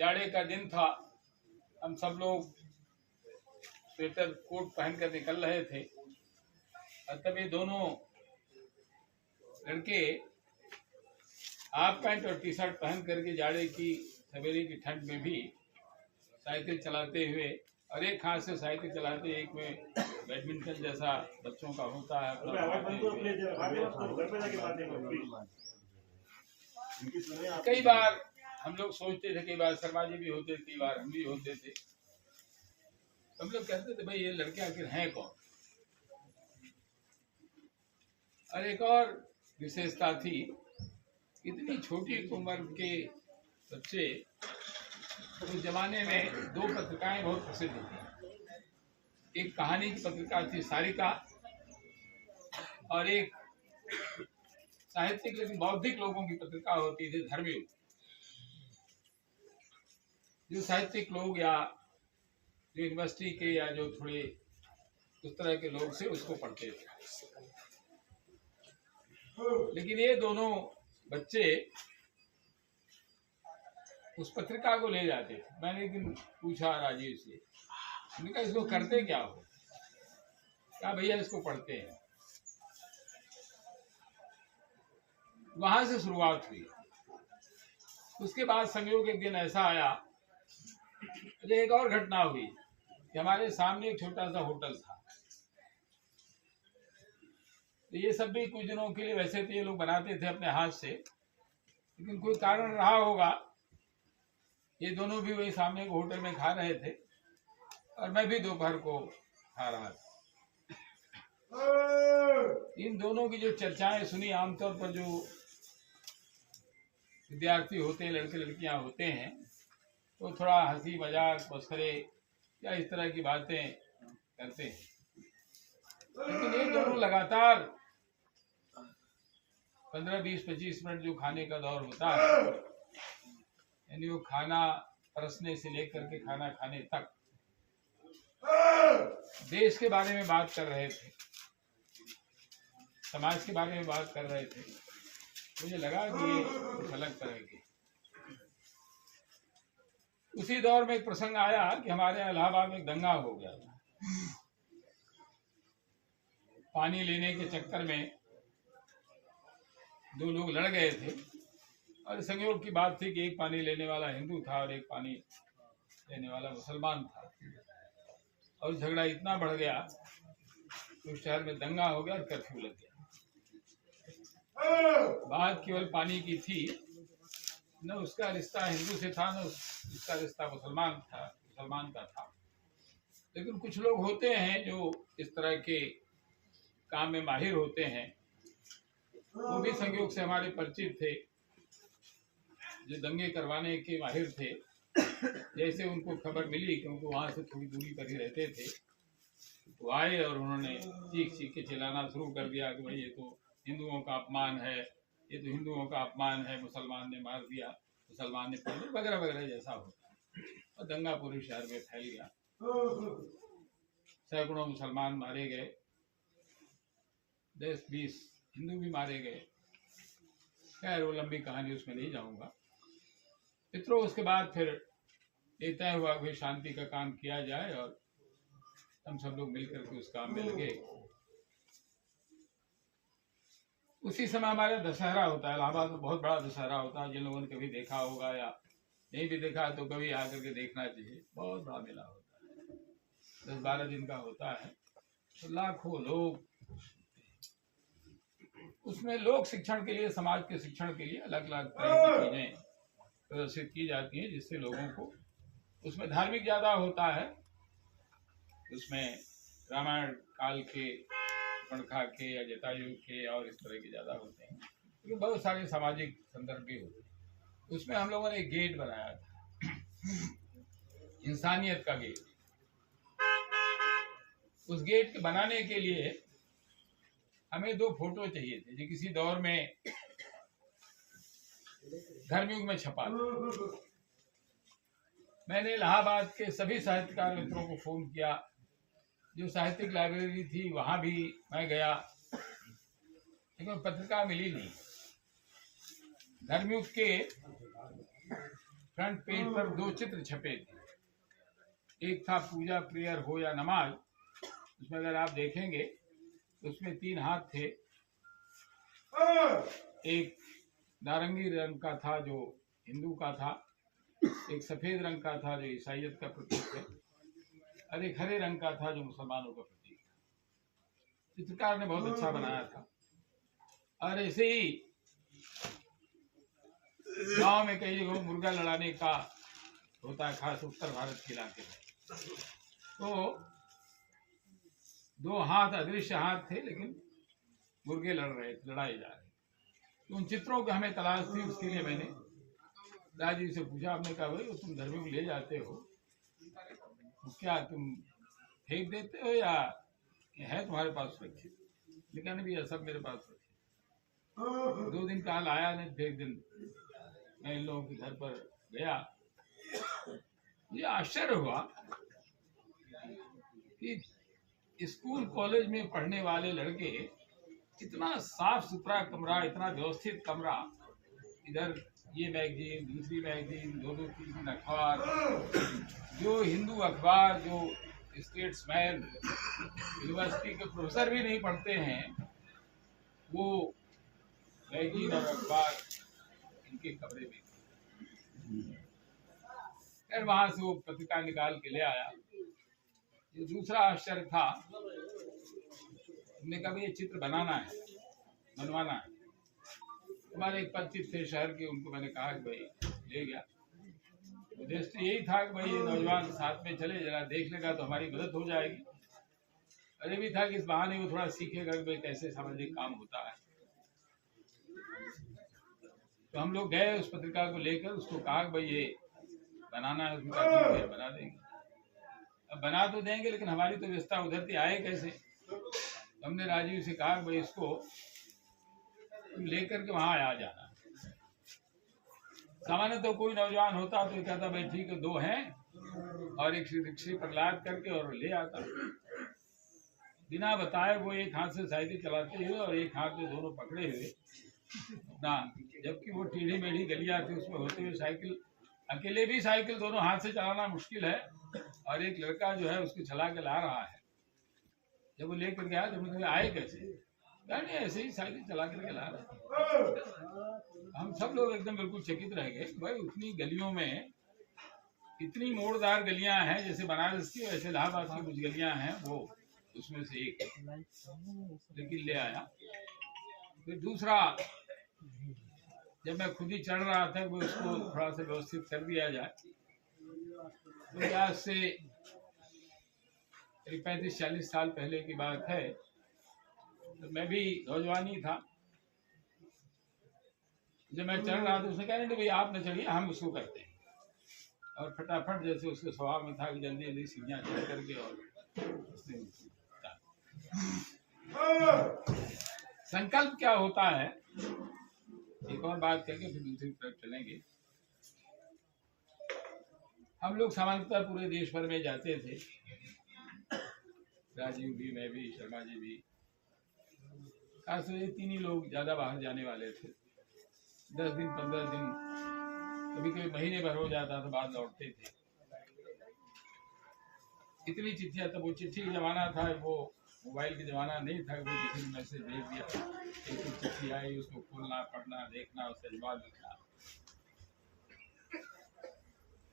जाड़े का दिन था, हम सब लोग स्वेटर कोट पहन कर निकल रहे थे और तब ये दोनों लड़के हाफ पैंट और टी शर्ट पहन करके जाड़े की सवेरे की ठंड में भी साइकिल चलाते हुए, और एक हाथ से साइकिल चलाते, एक में बैडमिंटन जैसा बच्चों का होता है कई बार हम लोग सोचते थे, कई बार शर्मा जी भी होते, कई बार हम भी होते थे। हम लोग कहते थे भाई ये लड़के आखिर हैं कौन। और एक और विशेषता थी, इतनी छोटी उम्र के बच्चे, उस जमाने में दो पत्रिकाएं बहुत प्रसिद्ध थी। एक कहानी की पत्रिका थी सारिका, और एक साहित्यिक लेकिन बौद्धिक लोगों की पत्रिका होती थी धर्मयुग। जो साहित्यिक लोग या जो यूनिवर्सिटी के या जो थोड़े उस तरह के लोग से उसको पढ़ते थे। लेकिन ये दोनों बच्चे उस पत्रिका को ले जाते थे। मैंने एक दिन पूछा राजीव से, मैंने कहा इसको करते क्या हो? क्या भैया इसको पढ़ते हैं। वहां से शुरुआत हुई। उसके बाद संयोग एक दिन ऐसा आया, एक और घटना हुई कि हमारे सामने एक छोटा सा होटल था। तो ये सब भी कुछ दिनों के लिए, वैसे तो ये लोग बनाते थे अपने हाथ से, लेकिन कोई कारण रहा होगा, ये दोनों भी वही सामने के होटल में खा रहे थे और मैं भी दोपहर को खा रहा था। इन दोनों की जो चर्चाएं सुनी, आमतौर पर जो विद्यार्थी होते हैं, लड़के लड़कियां होते हैं, तो थोड़ा हंसी मजाक मस्करे या इस तरह की बातें करते हैं। लेकिन ये दोनों लगातार 15, 20, 25 मिनट जो खाने का दौर होता है, यानी वो खाना परसने से लेकर के खाना खाने तक देश के बारे में बात कर रहे थे, समाज के बारे में बात कर रहे थे। मुझे लगा कि ये कुछ अलग तरह के। उसी दौर में एक प्रसंग आया कि हमारे इलाहाबाद में एक दंगा हो गया था। पानी लेने के चक्कर में दो लोग लड़ गए थे, और संयोग की बात थी कि एक पानी लेने वाला हिंदू था और एक पानी लेने वाला मुसलमान था। और झगड़ा इतना बढ़ गया कि उस शहर में दंगा हो गया और कर्फ्यू लग गया। बात केवल पानी की थी, न उसका रिश्ता हिंदू से था, न उसका रिश्ता मुसलमान का था। लेकिन कुछ लोग होते हैं जो इस तरह के काम में माहिर होते हैं, वो भी संयोग से हमारे परिचित थे, जो दंगे करवाने के माहिर थे। जैसे उनको खबर मिली कि उनको वहां से थोड़ी दूरी पर ही रहते थे, तो आए और उन्होंने चीख चीख के चिल्लाना शुरू कर दिया कि भाई ये तो हिंदुओं का अपमान है, ये तो हिंदुओं का अपमान है, मुसलमान ने मार दिया, मुसलमान ने पकड़, वगैरह वगैरह जैसा होता है। और दंगा पूरे शहर में फैल गया, सैकड़ों मुसलमान मारे गए, 10-20 हिंदू भी मारे गए। खैर वो लंबी कहानी, उसमें नहीं जाऊंगा। मित्रों, उसके बाद फिर ये तय हुआ कि शांति का काम किया जाए, और हम सब लोग मिलकर के उस काम में लगे। उसी समय हमारे दशहरा होता है, इलाहाबाद में बहुत बड़ा दशहरा होता है। जिन लोगों ने कभी देखा होगा या नहीं भी देखा तो कभी आकर के देखना चाहिए। बहुत बड़ा मेला होता है, 10-12 दिन का होता है। तो लाखों लोग उसमें लोक शिक्षण के लिए, समाज के शिक्षण के लिए अलग अलग तरह की चीजें प्रदर्शित की जाती हैं, जिससे लोगों को, उसमें धार्मिक ज्यादा होता है, उसमें रामायण काल के, पणखा के या जटायु के और इस तरह के ज्यादा होते हैं, लेकिन बहुत सारे सामाजिक संदर्भ भी होते हैं। उसमें हम लोगों ने एक गेट बनाया था, इंसानियत का गेट। उस गेट के बनाने के लिए हमें 2 फोटो चाहिए थे, जो किसी दौर में धर्मयुग में छपा था। मैंने इलाहाबाद के सभी साहित्यकार मित्रों को फोन किया, जो साहित्यिक लाइब्रेरी थी वहां भी मैं गया, लेकिन पत्रिका मिली नहीं। धर्मयुग के फ्रंट पेज पर 2 चित्र छपे थे। एक था पूजा, प्रेयर हो या नमाज। उसमें अगर आप देखेंगे तो उसमें 3 हाथ थे। एक नारंगी रंग का था जो हिंदू का था, एक सफेद रंग का था जो ईसाइयत का प्रतीक है, और एक हरे रंग का था जो मुसलमानों का प्रतीक था। चित्रकार ने बहुत अच्छा बनाया था। और ऐसे ही गांव में कई जगह मुर्गा लड़ाने का होता है, खास उत्तर भारत के इलाके में। तो 2 हाथ, अदृश्य हाथ थे, लेकिन मुर्गे लड़ रहे थे, लड़ाए जा रहे थे। तो उन चित्रों की हमें तलाश थी। उसके लिए मैंने राजीव से पूछा। आपने कहा भाई तुम घर में ले जाते हो तो क्या तुम फेंक देते हो या है तुम्हारे पास सुरक्षित? लेकिन नहीं भैया, सब मेरे पास सुरक्षित। 2 दिन काल आया नहीं, फिर एक दिन मैं इन लोगों के घर पर गया। मुझे आश्चर्य हुआ कि स्कूल कॉलेज में पढ़ने वाले लड़के इतना साफ सुथरा कमरा, इतना व्यवस्थित कमरा, इधर ये मैगजीन, दूसरी मैगजीन, 2-2 3 अखबार, जो हिंदू अखबार, जो स्टेट्समैन, यूनिवर्सिटी के प्रोफेसर भी नहीं पढ़ते हैं, वो मैगजीन और अखबार इनके कमरे में। फिर वहां से वो पत्रिका निकाल के ले आया। ये दूसरा आश्चर्य था। हमने कहा ये चित्र बनाना है, बनवाना है। हमारे एक परिचित थे शहर के, उनको मैंने कहा कि भाई ले गया। उद्देश्य तो यही था कि भाई ये नौजवान साथ में चले, जरा देख लेगा तो हमारी मदद हो जाएगी। अरे भी था कि इस बहाने वो थोड़ा सीखेगा कि भाई कैसे सामाजिक काम होता है। तो हम लोग गए, उस पत्रिका को लेकर, उसको कहा कि भाई ये बनाना है। उसने कहा ठीक है, बना देंगे। अब बना तो देंगे, लेकिन हमारी तो व्यवस्था उधर थी, आए कैसे? तो हमने राजीव से कहा भाई इसको तुम लेकर के वहां आ जाना। सामान्य तो कोई नौजवान होता तो कहता भाई ठीक है, 2 हैं, और एक रिक्शे पर लाद करके और ले आता। बिना बताए वो एक हाथ से साइकिल चलाते हुए और एक हाथ में दोनों पकड़े हुए ना, जबकि वो टेढ़ी मेढ़ी गलियां थी, उसमें होते हुए साइकिल, अकेले भी साइकिल दोनों हाथ से चलाना मुश्किल है, और एक लड़का जो है उसको चला के ला रहा है। जब वो लेकर गया तो मुझे आए कैसे? नहीं, ऐसे ही साइकिल चला करके ला रहे। हम सब लोग एकदम बिल्कुल चकित रह गए। भाई उतनी गलियों में इतनी मोड़दार गलियां हैं, जैसे बनारस की, वैसे इलाहाबाद की कुछ गलियां हैं, वो उसमें से एक लेकिन ले आया। फिर दूसरा, जब मैं खुद ही चढ़ रहा था कि उसको थोड़ा सा व्यवस्थित कर दिया जाए, तो आज से 35-40 साल पहले की बात है। तो मैं भी नौजवान ही था। जब मैं चढ़ रहा था, उसने कहा नहीं भाई आप न चढ़िए, हम उसको करते हैं। और फटाफट, जैसे उसके स्वभाव में था कि जल्दी जल्दी सीढ़ियाँ चढ़ करके, और संकल्प क्या होता है, एक और बात करके फिर दूसरी तरफ चलेंगे। हम लोग सामान्यतः पूरे देश भर में जाते थे, राजीव भी, मैं भी, शर्मा जी भी। खासकर ये 3 ही लोग ज्यादा बाहर जाने वाले थे। 10 दिन 15 दिन, कभी कभी महीने भर हो जाता था, बाद लौटते थे। इतनी चिट्ठियां, तब वो चिट्ठी का जमाना था, वो मोबाइल का जमाना नहीं था। वो किसी ने मैसेज भेज दिया, एक चिट्ठी आई, उसको खोलना, पढ़ना, देखना, उसका जवाब लिखना।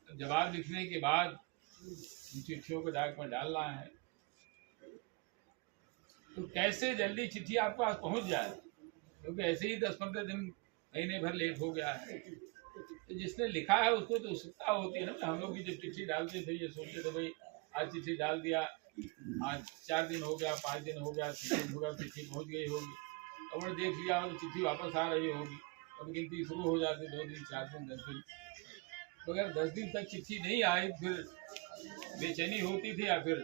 तो जवाब लिखने के बाद उन चिट्ठियों को डाक में डालना है। तो कैसे जल्दी चिट्ठी आपके पास पहुंच जाए, क्योंकि ऐसे ही 10-15 दिन, महीने भर लेट हो गया है। तो जिसने लिखा है उसको तो उत्सुकता होती है ना। हम लोग भी जब चिट्ठी डालते थे, ये सोचते थे भाई आज चिट्ठी डाल दिया, आज 4 दिन हो गया, 5 दिन हो गया, 6 दिन हो गया, चिट्ठी पहुंच गई होगी। और देख लिया तो चिट्ठी वापस आ रही होगी, अब गिनती शुरू हो जाती, 2 दिन, 4 दिन, 10 दिन। तो अगर 10 दिन तक चिट्ठी नहीं आई, फिर बेचैनी होती थी, या फिर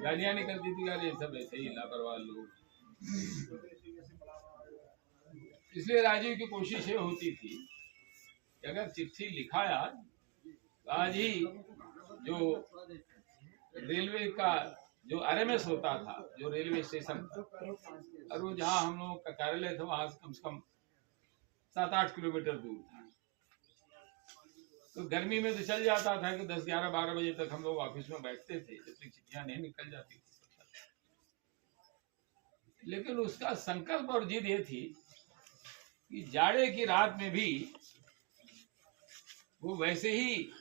गालियां निकलती थी, यार ये सब ऐसे ही लापरवाह लोग। इसलिए राजीव की कोशिश ये होती थी कि अगर चिट्ठी लिखाया, आज ही जो रेलवे का जो RMS होता था, जो रेलवे स्टेशन था, और वो जहाँ हम लोग का कार्यालय था, वहां से कम 7-8 किलोमीटर दूर था। तो गर्मी में तो चल जाता था कि 10, 11, 12 बजे तक हम लोग ऑफिस में बैठते थे, जब तक चिट्ठियां नहीं निकल जाती थी। लेकिन उसका संकल्प और जिद ये थी कि जाड़े की रात में भी वो वैसे ही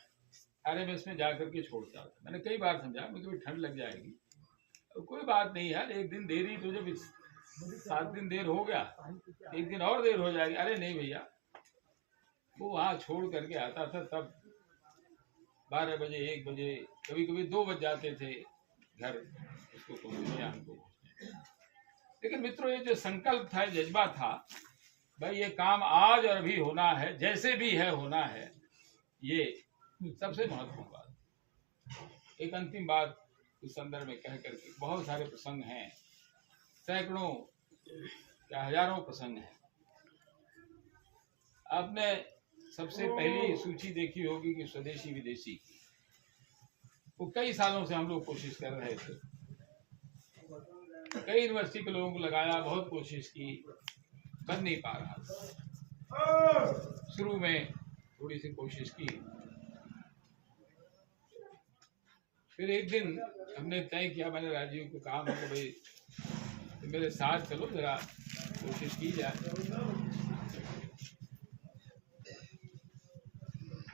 RMS में जाकर के छोड़ता था। मैंने कई बार समझा, मुझे भी ठंड लग जाएगी, तो कोई बात नहीं यार, एक दिन देरी तो जब 7 दिन देर हो गया, एक दिन और देर हो जाएगी। अरे नहीं भैया, वो वहां छोड़ करके आता था, तब 12 बजे, 1 बजे, कभी कभी 2 बज जाते थे घर उसको पहुंचने हमको। लेकिन मित्रों, ये जो संकल्प था, जज्बा था, भाई ये काम आज और अभी होना है, जैसे भी है होना है, ये सबसे महत्वपूर्ण बात। एक अंतिम बात उस संदर्भ में कह करके, बहुत सारे प्रसंग हैं, सैकड़ों या हजारों प्रसंग हैं। आपने सबसे पहली सूची देखी होगी कि स्वदेशी विदेशी, वो कई सालों से हम लोग कोशिश कर रहे थे, कई यूनिवर्सिटी के लोगों को लगाया, बहुत कोशिश की, बन नहीं पा रहा। शुरू में थोड़ी सी कोशिश की, फिर एक दिन हमने तय किया, मैंने राजीव को कहा, मैं भाई तो मेरे साथ चलो, जरा कोशिश की जाए।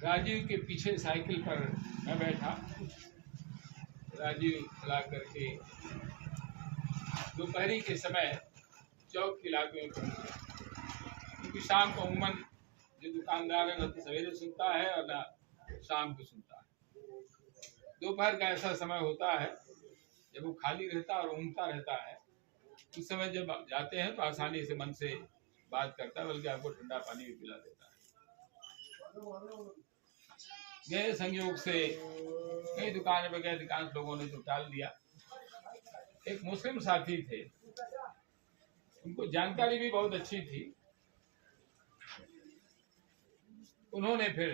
राजीव के पीछे साइकिल पर मैं बैठा, राजीव चला करके दोपहरी के समय चौक के इलाके में पहुंचे, क्योंकि शाम को अमूमन जो दुकानदार है न तो सवेरे सुनता है और न शाम को सुनता है। दोपहर का ऐसा समय होता है जब वो खाली रहता है और ऊँगता रहता है। उस समय जब आप जाते हैं तो आसानी से मन से बात करता है, बल्कि आपको ठंडा पानी भी पिला देता है। गए संयोग से कई दुकानें पर गए, अधिकांश लोगों ने तो टाल दिया। एक मुस्लिम साथी थे, उनको जानकारी भी बहुत अच्छी थी, उन्होंने फिर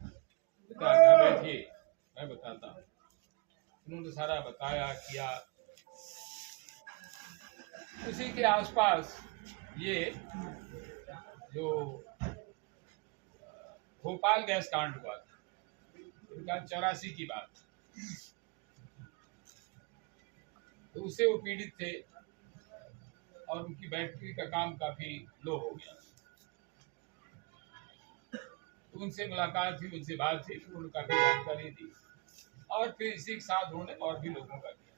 बताया, बैठिए मैं बताता हूँ। उन्होंने सारा बताया किया। उसी के आसपास ये जो भोपाल गैस कांड हुआ था, 1984 की बात, तो उससे वो पीड़ित थे और उनकी बैटरी का काम काफी लो हो गया। तो उनसे मुलाकात हुई, उनसे बात थी, उन्होंने काफी जानकारी दी, और फिर इसी के साथ उन्होंने और भी लोगों का किया।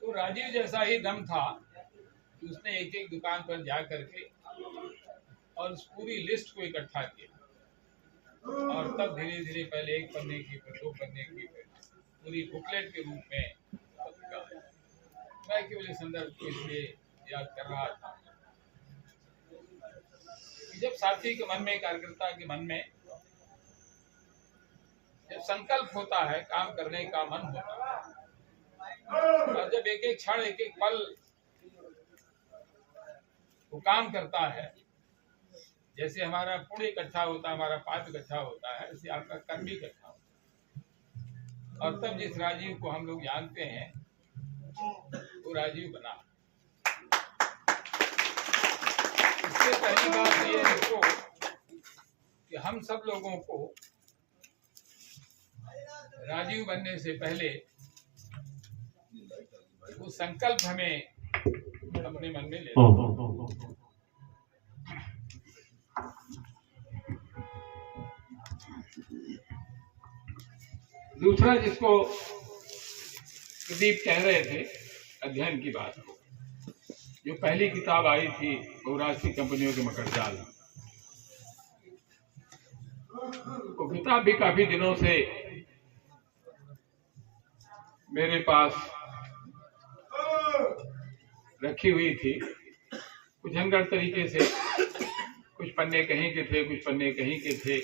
तो राजीव जैसा ही दम था, उसने एक एक दुकान पर जा करके और उस पूरी लिस्ट को इकट्ठा किया, और तब धीरे धीरे पहले 1 पन्ने की, फिर 2 पन्ने की, फिर पूरी बुकलेट के रूप में पत्रिका। मैं केवल संदर्भ को इसलिए याद कर रहा था, जब साथी के मन में, कार्यकर्ता के मन में जब संकल्प होता है, काम करने का मन होता है, और जब एक एक क्षण, एक एक पल वो काम करता है, जैसे हमारा पुण्य इकट्ठा होता है, हमारा पाप इकट्ठा होता है, ऐसे आपका कर्म भी इकट्ठा होता है। और तब जिस राजीव को हम लोग जानते हैं, वो राजीव बना। इससे पहली बात ये देखो कि हम सब लोगों को राजीव बनने से पहले वो संकल्प हमें अपने मन में ले। दूसरा जिसको प्रदीप कह रहे थे, अध्ययन की बात, जो पहली किताब आई थी बहुराष्ट्रीय कंपनियों के मकड़जाल, वो किताब भी काफी दिनों से मेरे पास रखी हुई थी, कुछ अंगड़ तरीके से, कुछ पन्ने कहीं के थे, कुछ पन्ने कहीं के थे,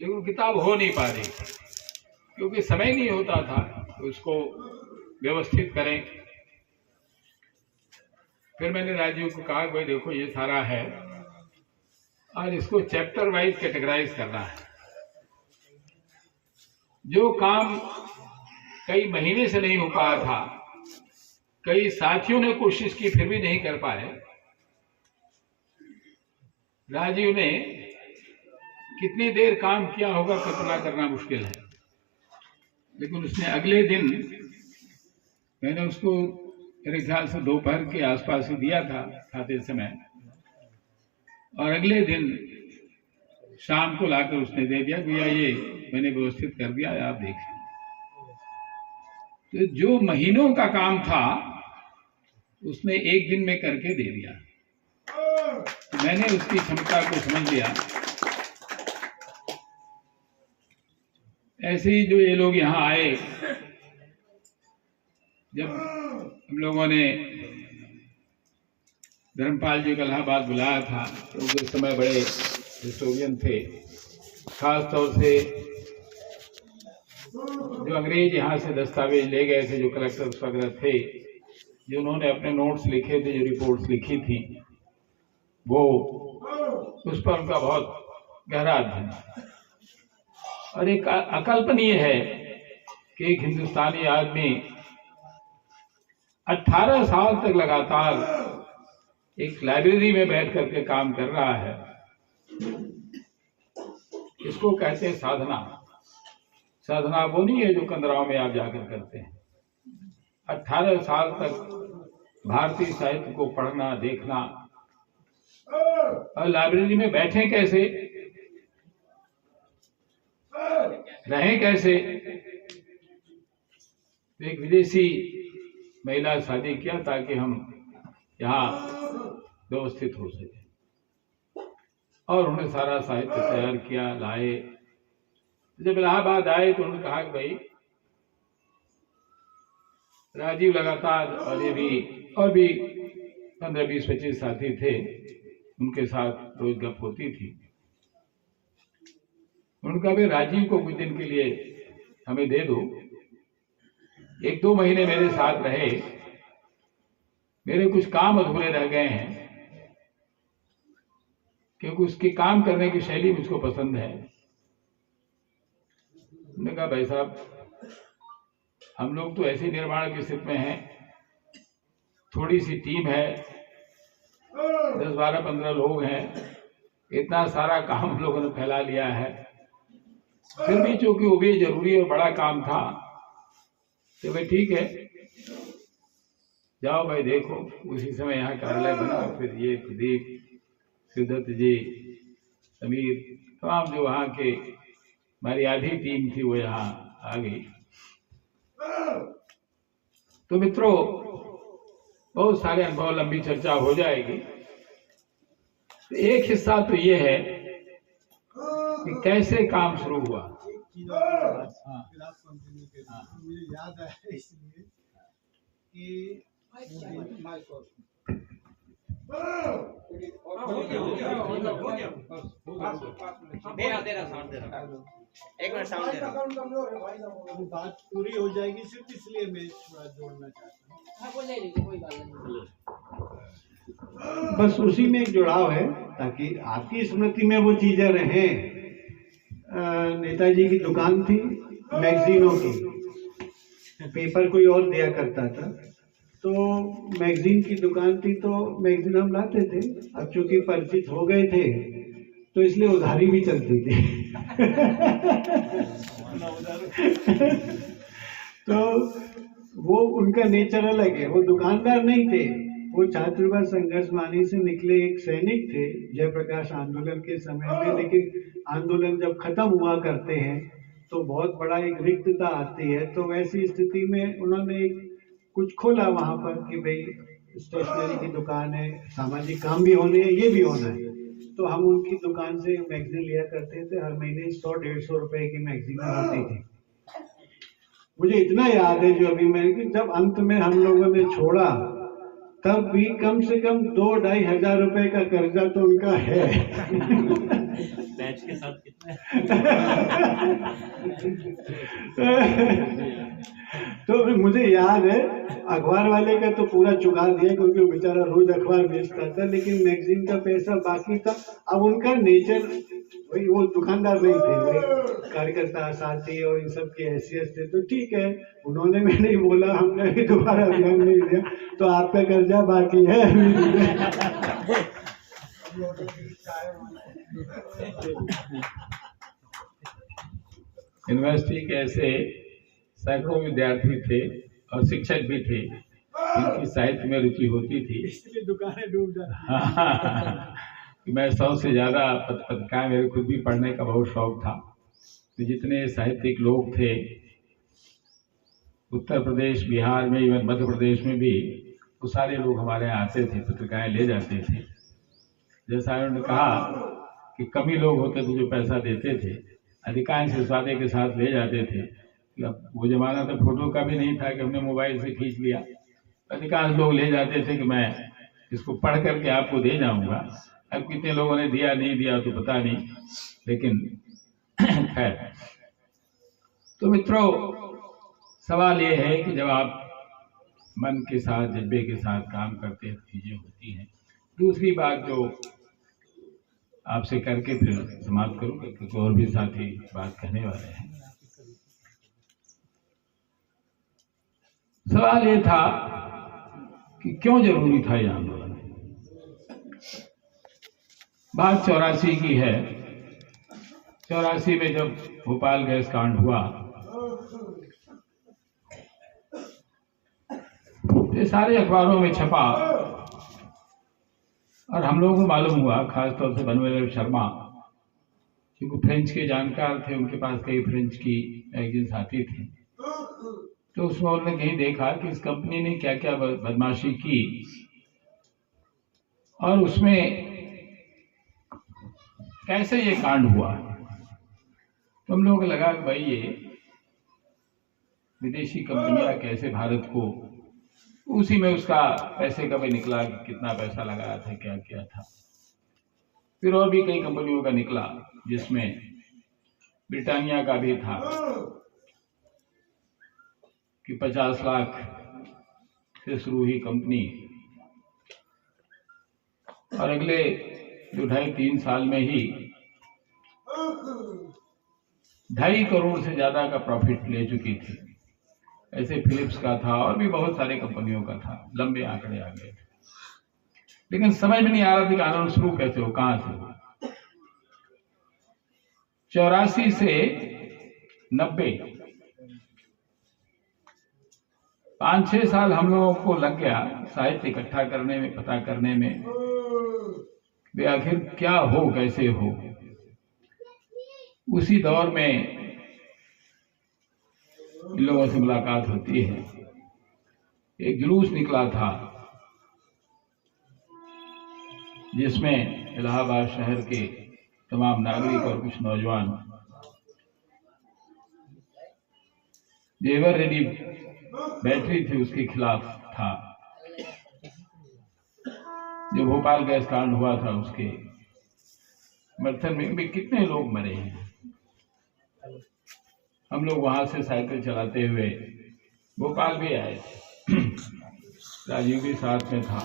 लेकिन किताब हो नहीं पा रही, क्योंकि समय नहीं होता था तो उसको व्यवस्थित करें। फिर मैंने राजीव को कहा, भाई देखो ये सारा है और इसको चैप्टर वाइज कैटेगराइज करना है। जो काम कई महीने से नहीं हो पाया था, कई साथियों ने कोशिश की फिर भी नहीं कर पाए, राजीव ने कितनी देर काम किया होगा कल्पना करना मुश्किल है। लेकिन उसने अगले दिन, मैंने उसको मेरे ख्याल से दोपहर के आसपास ही दिया था खाते समय, और अगले दिन शाम को लाकर उसने दे दिया, भैया ये मैंने व्यवस्थित कर दिया, आप देखिए। तो जो महीनों का काम था उसने एक दिन में करके दे दिया। तो मैंने उसकी क्षमता को समझ लिया। ऐसे ही जो ये लोग यहाँ आए, जब हम लोगों ने धर्मपाल जी को इलाहाबाद बुलाया था, तो उस समय बड़े हिस्टोरियन थे, खास तौर से जो अंग्रेज यहाँ से दस्तावेज ले गए थे, जो कलेक्टर्स वगैरह थे, जो उन्होंने अपने नोट्स लिखे थे, जो रिपोर्ट्स लिखी थी, वो उस पर उनका बहुत गहरा अध्ययन। और एक अकल्पनीय है कि एक हिंदुस्तानी आदमी 18 साल तक लगातार एक लाइब्रेरी में बैठ करके काम कर रहा है। इसको कहते हैं साधना। साधना वो नहीं है जो कंदराव में आप जाकर करते हैं। 18 साल तक भारतीय साहित्य को पढ़ना, देखना, और लाइब्रेरी में बैठे कैसे, रहें कैसे। एक विदेशी महिला शादी किया ताकि हम यहाँ व्यवस्थित हो सके, और उन्होंने सारा साहित्य तैयार किया, लाए। जब इलाहाबाद आए तो उन्होंने कहा कि भाई राजीव लगातार, और ये भी और भी 15, 20, 25 साथी थे, उनके साथ रोज गप होती थी। उनका भी राजीव को कुछ दिन के लिए हमें दे दो। 1-2 महीने मेरे साथ रहे, मेरे कुछ काम अधूरे रह गए हैं, क्योंकि उसकी काम करने की शैली मुझको पसंद है। उन्होंने कहा भाई साहब, हम लोग तो ऐसी निर्माण की स्थिति में हैं, थोड़ी सी टीम है, 10, 12, 15 लोग हैं, इतना सारा काम हम लोगों ने फैला लिया है। फिर भी चूंकि वो भी जरूरी और बड़ा काम था, तो भाई ठीक है, जाओ भाई देखो। उसी समय यहाँ कार्यालय बना। फिर ये प्रदीप, सिद्धत जी, समीर, तमाम जो वहाँ के हमारी आधी टीम थी वो यहाँ आ गई। तो मित्रों, बहुत सारे अनुभव, लंबी चर्चा हो जाएगी। तो एक हिस्सा तो ये है कि कैसे काम शुरू हुआ। मुझे याद आया इसलिए कि बात पूरी हो जाएगी, सिर्फ इसलिए मैं थोड़ा जोड़ना चाहता हूँ। बस उसी में एक जुड़ाव है, ताकि आपकी स्मृति में वो चीजें रहें। नेताजी की दुकान थी मैगजीनों की, पेपर कोई और दिया करता था, तो मैगजीन की दुकान थी, तो मैगजीन हम लाते थे। अब चूंकि परिचित हो गए थे तो इसलिए उधारी भी चलती थी। तो वो उनका नेचर अलग है। वो दुकानदार नहीं थे, वो छात्रवाद संघर्षवाणी से निकले एक सैनिक थे जयप्रकाश आंदोलन के समय में। लेकिन आंदोलन जब खत्म हुआ करते हैं तो बहुत बड़ा एक रिक्तता आती है। तो वैसी स्थिति में उन्होंने कुछ खोला वहां पर कि भाई स्टेशनरी की दुकान है, सामाजिक काम भी होने हैं, ये भी होना है। तो हम उनकी दुकान से मैगजीन लिया करते थे। हर महीने 100-150 रुपए की मैगजीन होती थी। मुझे इतना याद है, जो अभी मैं, जब अंत में हम लोगों ने छोड़ा, तब भी कम से कम 2-2.5 हजार रुपए का कर्जा तो उनका है। बैच के साथ कितने? तो मुझे याद है, अखबार वाले का तो पूरा चुका दिया, क्योंकि वो बेचारा रोज अखबार बेचता था, लेकिन मैगजीन का पैसा बाकी था। अब उनका नेचर, वही, वो दुकानदार नहीं थे, वही कार्यकर्ता, साथी और इन सब की हैसियत थे। तो ठीक है, उन्होंने भी नहीं बोला, हमने भी दोबारा ध्यान नहीं दिया, तो आपका कर्जा बाकी है। यूनिवर्सिटी के ऐसे सैकड़ों विद्यार्थी थे और शिक्षक भी थे जिनकी साहित्य में रुचि होती थी, इसलिए दुकानें डूब जाती। कि मैं 100 से ज़्यादा पत्रिकाएं, मेरे खुद भी पढ़ने का बहुत शौक था। तो जितने साहित्यिक लोग थे उत्तर प्रदेश, बिहार में, इवन मध्य प्रदेश में भी, वो सारे लोग हमारे यहाँ आते थे, पत्रिकाएं ले जाते थे। जैसा उन्होंने कहा कि कम ही लोग होते थे जो पैसा देते थे, अधिकांश इस वादे के साथ ले जाते थे। अब वो जमाना तो फोटो का भी नहीं था कि हमने मोबाइल से खींच लिया। अधिकांश लोग ले जाते थे कि मैं इसको पढ़ करके आपको दे जाऊंगा। अब कितने लोगों ने दिया नहीं दिया तो पता नहीं, लेकिन खैर। तो मित्रों, सवाल ये है कि जब आप मन के साथ, जज्बे के साथ काम करते हैं, चीजें होती हैं। दूसरी बात जो आपसे करके फिर समाप्त करूंगा, क्योंकि और भी साथी बात कहने वाले हैं। सवाल ये था कि क्यों जरूरी था ये आंदोलन। बात 84 की है। 84 में जब भोपाल गैस कांड हुआ, ये सारे अखबारों में छपा और हम लोगों को मालूम हुआ, खासतौर से बनवेल शर्मा, क्योंकि फ्रेंच के जानकार थे, उनके पास कई फ्रेंच की मैगजीन्स आती थी। तो उसमें उन्होंने कहीं देखा कि इस कंपनी ने क्या क्या बदमाशी की, और उसमें कैसे ये कांड हुआ। तो हम लोगों को लगा कि भाई ये विदेशी कंपनियां कैसे भारत को, उसी में उसका पैसे का भी निकला कि कितना पैसा लगाया था, क्या किया था। फिर और भी कई कंपनियों का निकला, जिसमें ब्रिटानिया का भी था कि 50 लाख से शुरू हुई कंपनी, और अगले 2-3 साल में ही 2.5 करोड़ से ज्यादा का प्रॉफिट ले चुकी थी। ऐसे फिलिप्स का था और भी बहुत सारे कंपनियों का था, लंबे आंकड़े आ गए थे। लेकिन समझ में नहीं आ रहा था कि आंदोलन शुरू कैसे हो, कहां से हो। 84 से 90, 5-6 साल हम लोगों को लग गया साहित्य इकट्ठा करने में, पता करने में वे आखिर क्या हो, कैसे हो। उसी दौर में इन लोगों से मुलाकात होती है। एक जुलूस निकला था जिसमें इलाहाबाद शहर के तमाम नागरिक और कुछ नौजवान जेवर रेडी बैटरी थी उसके खिलाफ था। जो भोपाल गैस कांड हुआ था उसके समर्थन में भी कितने लोग मरे हैं। हम लोग वहां से साइकिल चलाते हुए भोपाल भी आए थे। राजीव भी साथ में था,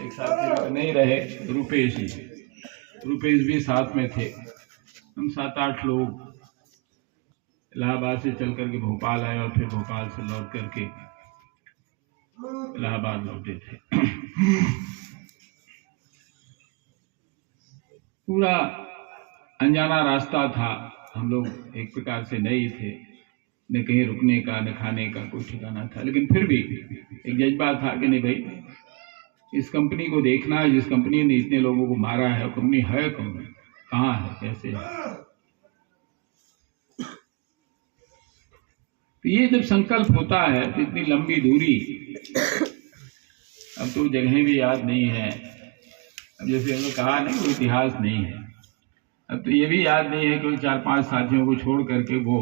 एक साथी नहीं रहे, रुपेश भी साथ में थे। हम 7-8 लोग इलाहाबाद से चल करके भोपाल आए और फिर भोपाल से लौट करके इलाहाबाद लौटे थे। पूरा अनजाना रास्ता था, हम लोग एक प्रकार से नए थे, न कहीं रुकने का न खाने का कोई ठिकाना था। लेकिन फिर भी एक जज्बा था कि नहीं भाई, इस कंपनी को देखना है जिस कंपनी ने इतने लोगों को मारा है। वो कंपनी है कौन, कहाँ है, कैसे है। तो ये जब संकल्प होता है तो इतनी लंबी दूरी, अब तो जगहें भी याद नहीं है। अब जैसे हमने कहा ना कोई इतिहास नहीं है, अब तो ये भी याद नहीं है कि 4-5 साथियों को छोड़ करके वो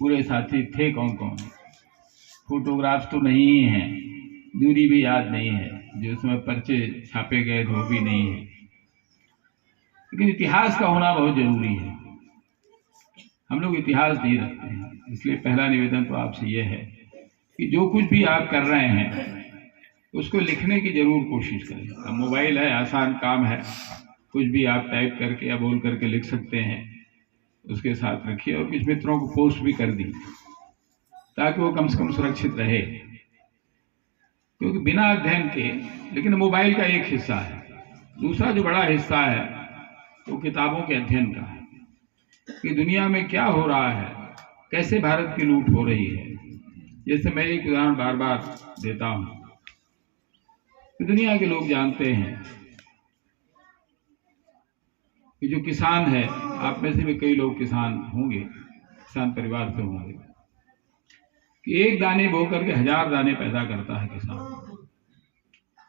पूरे साथी थे कौन कौन। फोटोग्राफ्स तो नहीं है, दूरी भी याद नहीं है, जो उसमें पर्चे छापे गए थे वो भी नहीं है। लेकिन इतिहास का होना बहुत जरूरी है। हम लोग इतिहास नहीं रखते हैं, इसलिए पहला निवेदन तो आपसे यह है कि जो कुछ भी आप कर रहे हैं उसको लिखने की जरूर कोशिश करें। अब मोबाइल है, आसान काम है, कुछ भी आप टाइप करके या बोल करके लिख सकते हैं, उसके साथ रखिए और कुछ मित्रों को पोस्ट भी कर दी ताकि वो कम से कम सुरक्षित रहे। क्योंकि बिना अध्ययन के, लेकिन मोबाइल का एक हिस्सा है, दूसरा जो बड़ा हिस्सा है वो किताबों के अध्ययन का है कि दुनिया में क्या हो रहा है, कैसे भारत की लूट हो रही है। जैसे मैं एक उदाहरण बार बार देता हूं कि दुनिया के लोग जानते हैं कि जो किसान है, आप में से भी कई लोग किसान होंगे, किसान परिवार से होंगे, कि एक दाने बो करके 1000 दाने पैदा करता है किसान।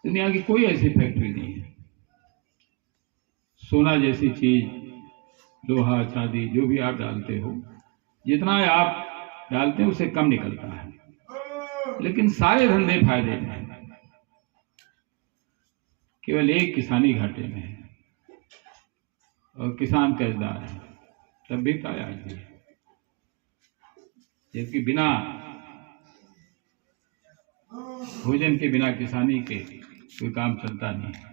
दुनिया की कोई ऐसी फैक्ट्री नहीं है। सोना जैसी चीज, लोहा चांदी जो भी आप डालते हो, जितना आप डालते हैं उससे कम निकलता है, लेकिन सारे धंधे फायदे में हैं, केवल एक किसानी घाटे में है और किसान कर्जदार है, तब भी तायाज भी है। जबकि बिना भोजन के, बिना किसानी के कोई काम चलता नहीं है।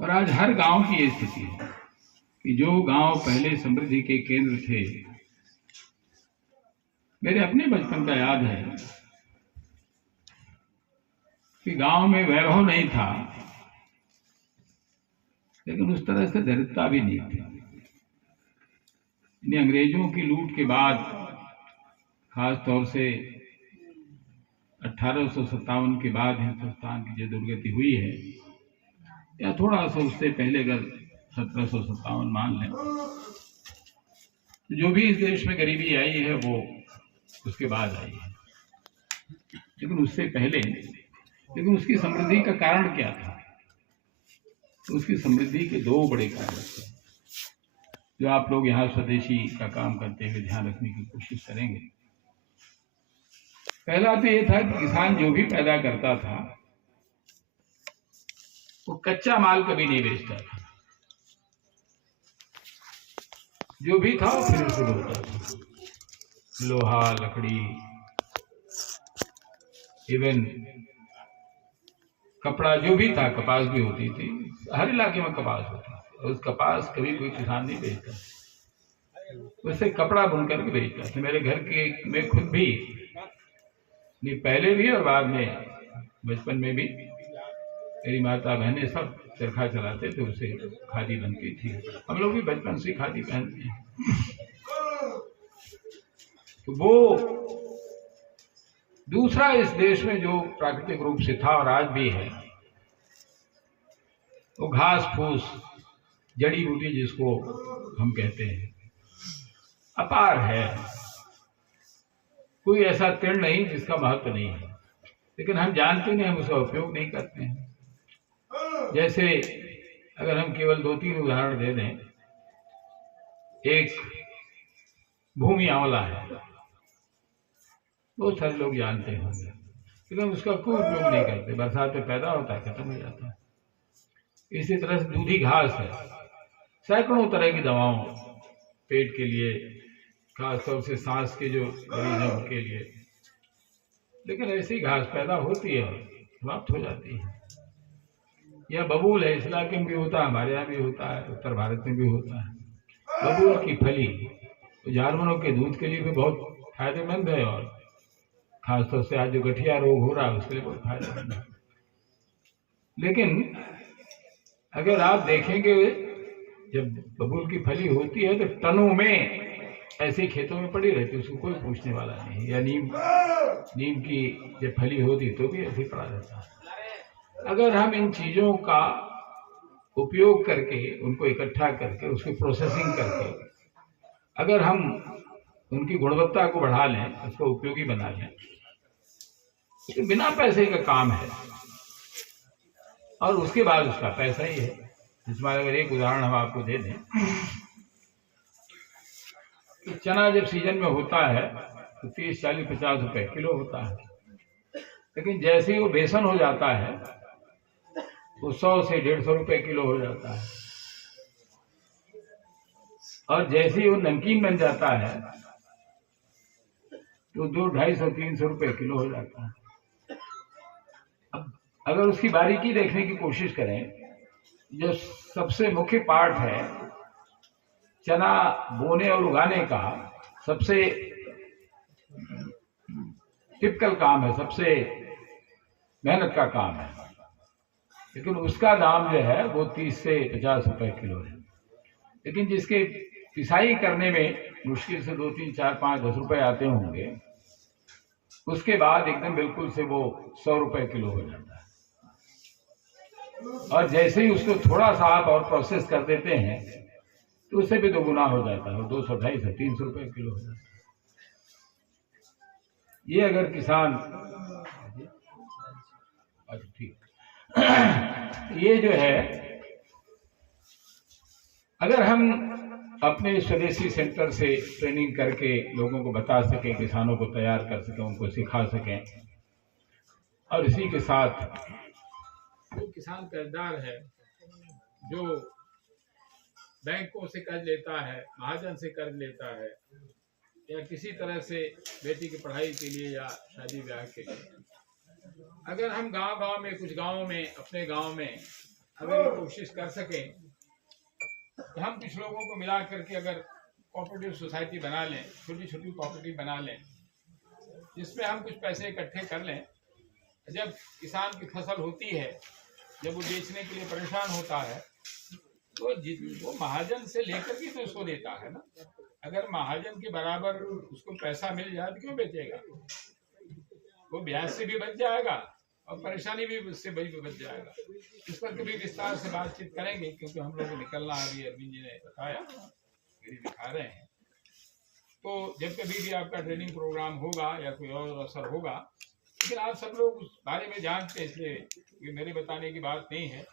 और आज हर गांव की ये स्थिति है कि जो गांव पहले समृद्धि के केंद्र थे, मेरे अपने बचपन का याद है कि गांव में वैभव नहीं था, लेकिन उस तरह से दरिद्रता भी नहीं थी। अंग्रेजों की लूट के बाद, खास तौर से 1857 के बाद हिंदुस्तान की जो दुर्गति हुई है, या थोड़ा सा उससे पहले अगर 1757 मान लें, जो भी इस देश में गरीबी आई है वो उसके बाद आई है, लेकिन उससे पहले, लेकिन उसकी समृद्धि का कारण क्या था? तो उसकी समृद्धि के दो बड़े कारण थे, जो आप लोग यहाँ स्वदेशी का काम करते हुए ध्यान रखने की कोशिश करेंगे। पहला तो ये था कि किसान जो भी पैदा करता था वो कच्चा माल कभी नहीं बेचता था, जो भी था वो फिर शुरू होता था। लोहा, लकड़ी, इवन कपड़ा जो भी था, कपास भी होती थी, हर इलाके में कपास होता था, और उस कपास कभी कोई किसान नहीं बेचता, उससे कपड़ा बुनकर के बेचता था। मेरे घर के में खुद भी, नहीं पहले भी और बाद में, बचपन में भी मेरी माता बहनें सब चरखा चलाते थे, उससे खादी बनती थी। हम लोग भी बचपन से खादी पहनते हैं। तो वो दूसरा, इस देश में जो प्राकृतिक रूप से था और आज भी है, वो घास फूस, जड़ी बूटी जिसको हम कहते हैं, अपार है। कोई ऐसा तृण नहीं जिसका महत्व नहीं है, लेकिन हम जानते नहीं, हम उसका उपयोग नहीं करते हैं। जैसे अगर हम केवल 2-3 उदाहरण दे दें, एक भूमि आंवला है, बहुत सारे लोग जानते होंगे, लेकिन उसका कोई उपयोग नहीं करते। बरसात में पैदा होता है, खत्म हो जाता है। इसी तरह से दूधी घास है, सैकड़ों तरह की दवाओं, पेट के लिए, खासतौर से सांस के जो मरीज हैं उनके लिए, लेकिन ऐसी घास पैदा होती है और समाप्त हो जाती है। यह बबूल है, इस इलाके में भी होता है, हमारे यहाँ भी होता है, उत्तर भारत में भी होता है। बबूल की फली तो जानवरों के दूध के लिए भी बहुत फायदेमंद है, और खासतौर से आज जो गठिया रोग हो रहा है उसके लिए बहुत फायदेमंद है। लेकिन अगर आप देखेंगे, जब बबूल की फली होती है तो टनों में ऐसे खेतों में पड़ी रहती है, उसको कोई पूछने वाला नहीं। या नीम की जब फली होती तो भी ऐसे पड़ा रहता है। अगर हम इन चीजों का उपयोग करके, उनको इकट्ठा करके, उसकी प्रोसेसिंग करके, अगर हम उनकी गुणवत्ता को बढ़ा लें, उसको उपयोगी बना लें, तो बिना पैसे का काम है, और उसके बाद उसका पैसा ही है। इसमें अगर एक उदाहरण हम आपको दे दें, कि चना जब सीजन में होता है तो 30, 40, 50 रुपए किलो होता है, लेकिन जैसे ही वो बेसन हो जाता है वो 100 से 150 रुपए किलो हो जाता है, और जैसे ही वो नमकीन बन जाता है तो 200, 250, 300 रुपए किलो हो जाता है। अब अगर उसकी बारीकी देखने की कोशिश करें, जो सबसे मुख्य पार्ट है चना बोने और उगाने का, सबसे टिपिकल काम है, सबसे मेहनत का काम है, लेकिन उसका दाम जो है वो 30 से 50 रुपए किलो है। लेकिन जिसके पिसाई करने में मुश्किल से 2, 3, 4, 5, 10 रुपए आते होंगे, उसके बाद एकदम बिल्कुल से वो 100 रुपए किलो हो जाता है। और जैसे ही उसको थोड़ा सा आप और प्रोसेस कर देते हैं तो उससे भी दोगुना हो जाता है, 200, 250, 300 रुपए किलो हो जाता है। ये अगर किसान, अच्छा ठीक, ये जो है अगर हम अपने स्वदेशी सेंटर से ट्रेनिंग करके लोगों को बता सकें, किसानों को तैयार कर सकें, उनको सिखा सकें, और इसी के साथ जो किसान कर्जदार है, जो बैंकों से कर्ज लेता है, महाजन से कर्ज लेता है, या किसी तरह से बेटी की पढ़ाई के लिए या शादी ब्याह के लिए, अगर हम गांव-गांव में, कुछ गांवों में, अपने गांव में अगर ये कोशिश कर सकें, तो हम कुछ लोगों को मिला करके अगर कोऑपरेटिव सोसाइटी बना लें, छोटी छोटी कोऑपरेटिव बना लें, जिसमें हम कुछ पैसे इकट्ठे कर लें, जब किसान की फसल होती है, जब वो बेचने के लिए परेशान होता है, तो वो महाजन से लेकर के तो उसको देता है ना। अगर महाजन के बराबर उसको पैसा मिल जाए तो क्यों बेचेगा? वो ब्याज से भी बच जाएगा और परेशानी भी उससे बच जाएगा। इस पर कभी विस्तार से बातचीत करेंगे, क्योंकि हम लोग को निकलना, अभी अरविंद जी ने बताया, दिखा रहे हैं। तो जब कभी भी आपका ट्रेनिंग प्रोग्राम होगा या कोई और अवसर होगा, लेकिन आप सब लोग उस बारे में जानते हैं, इसलिए ये मेरे बताने की बात नहीं है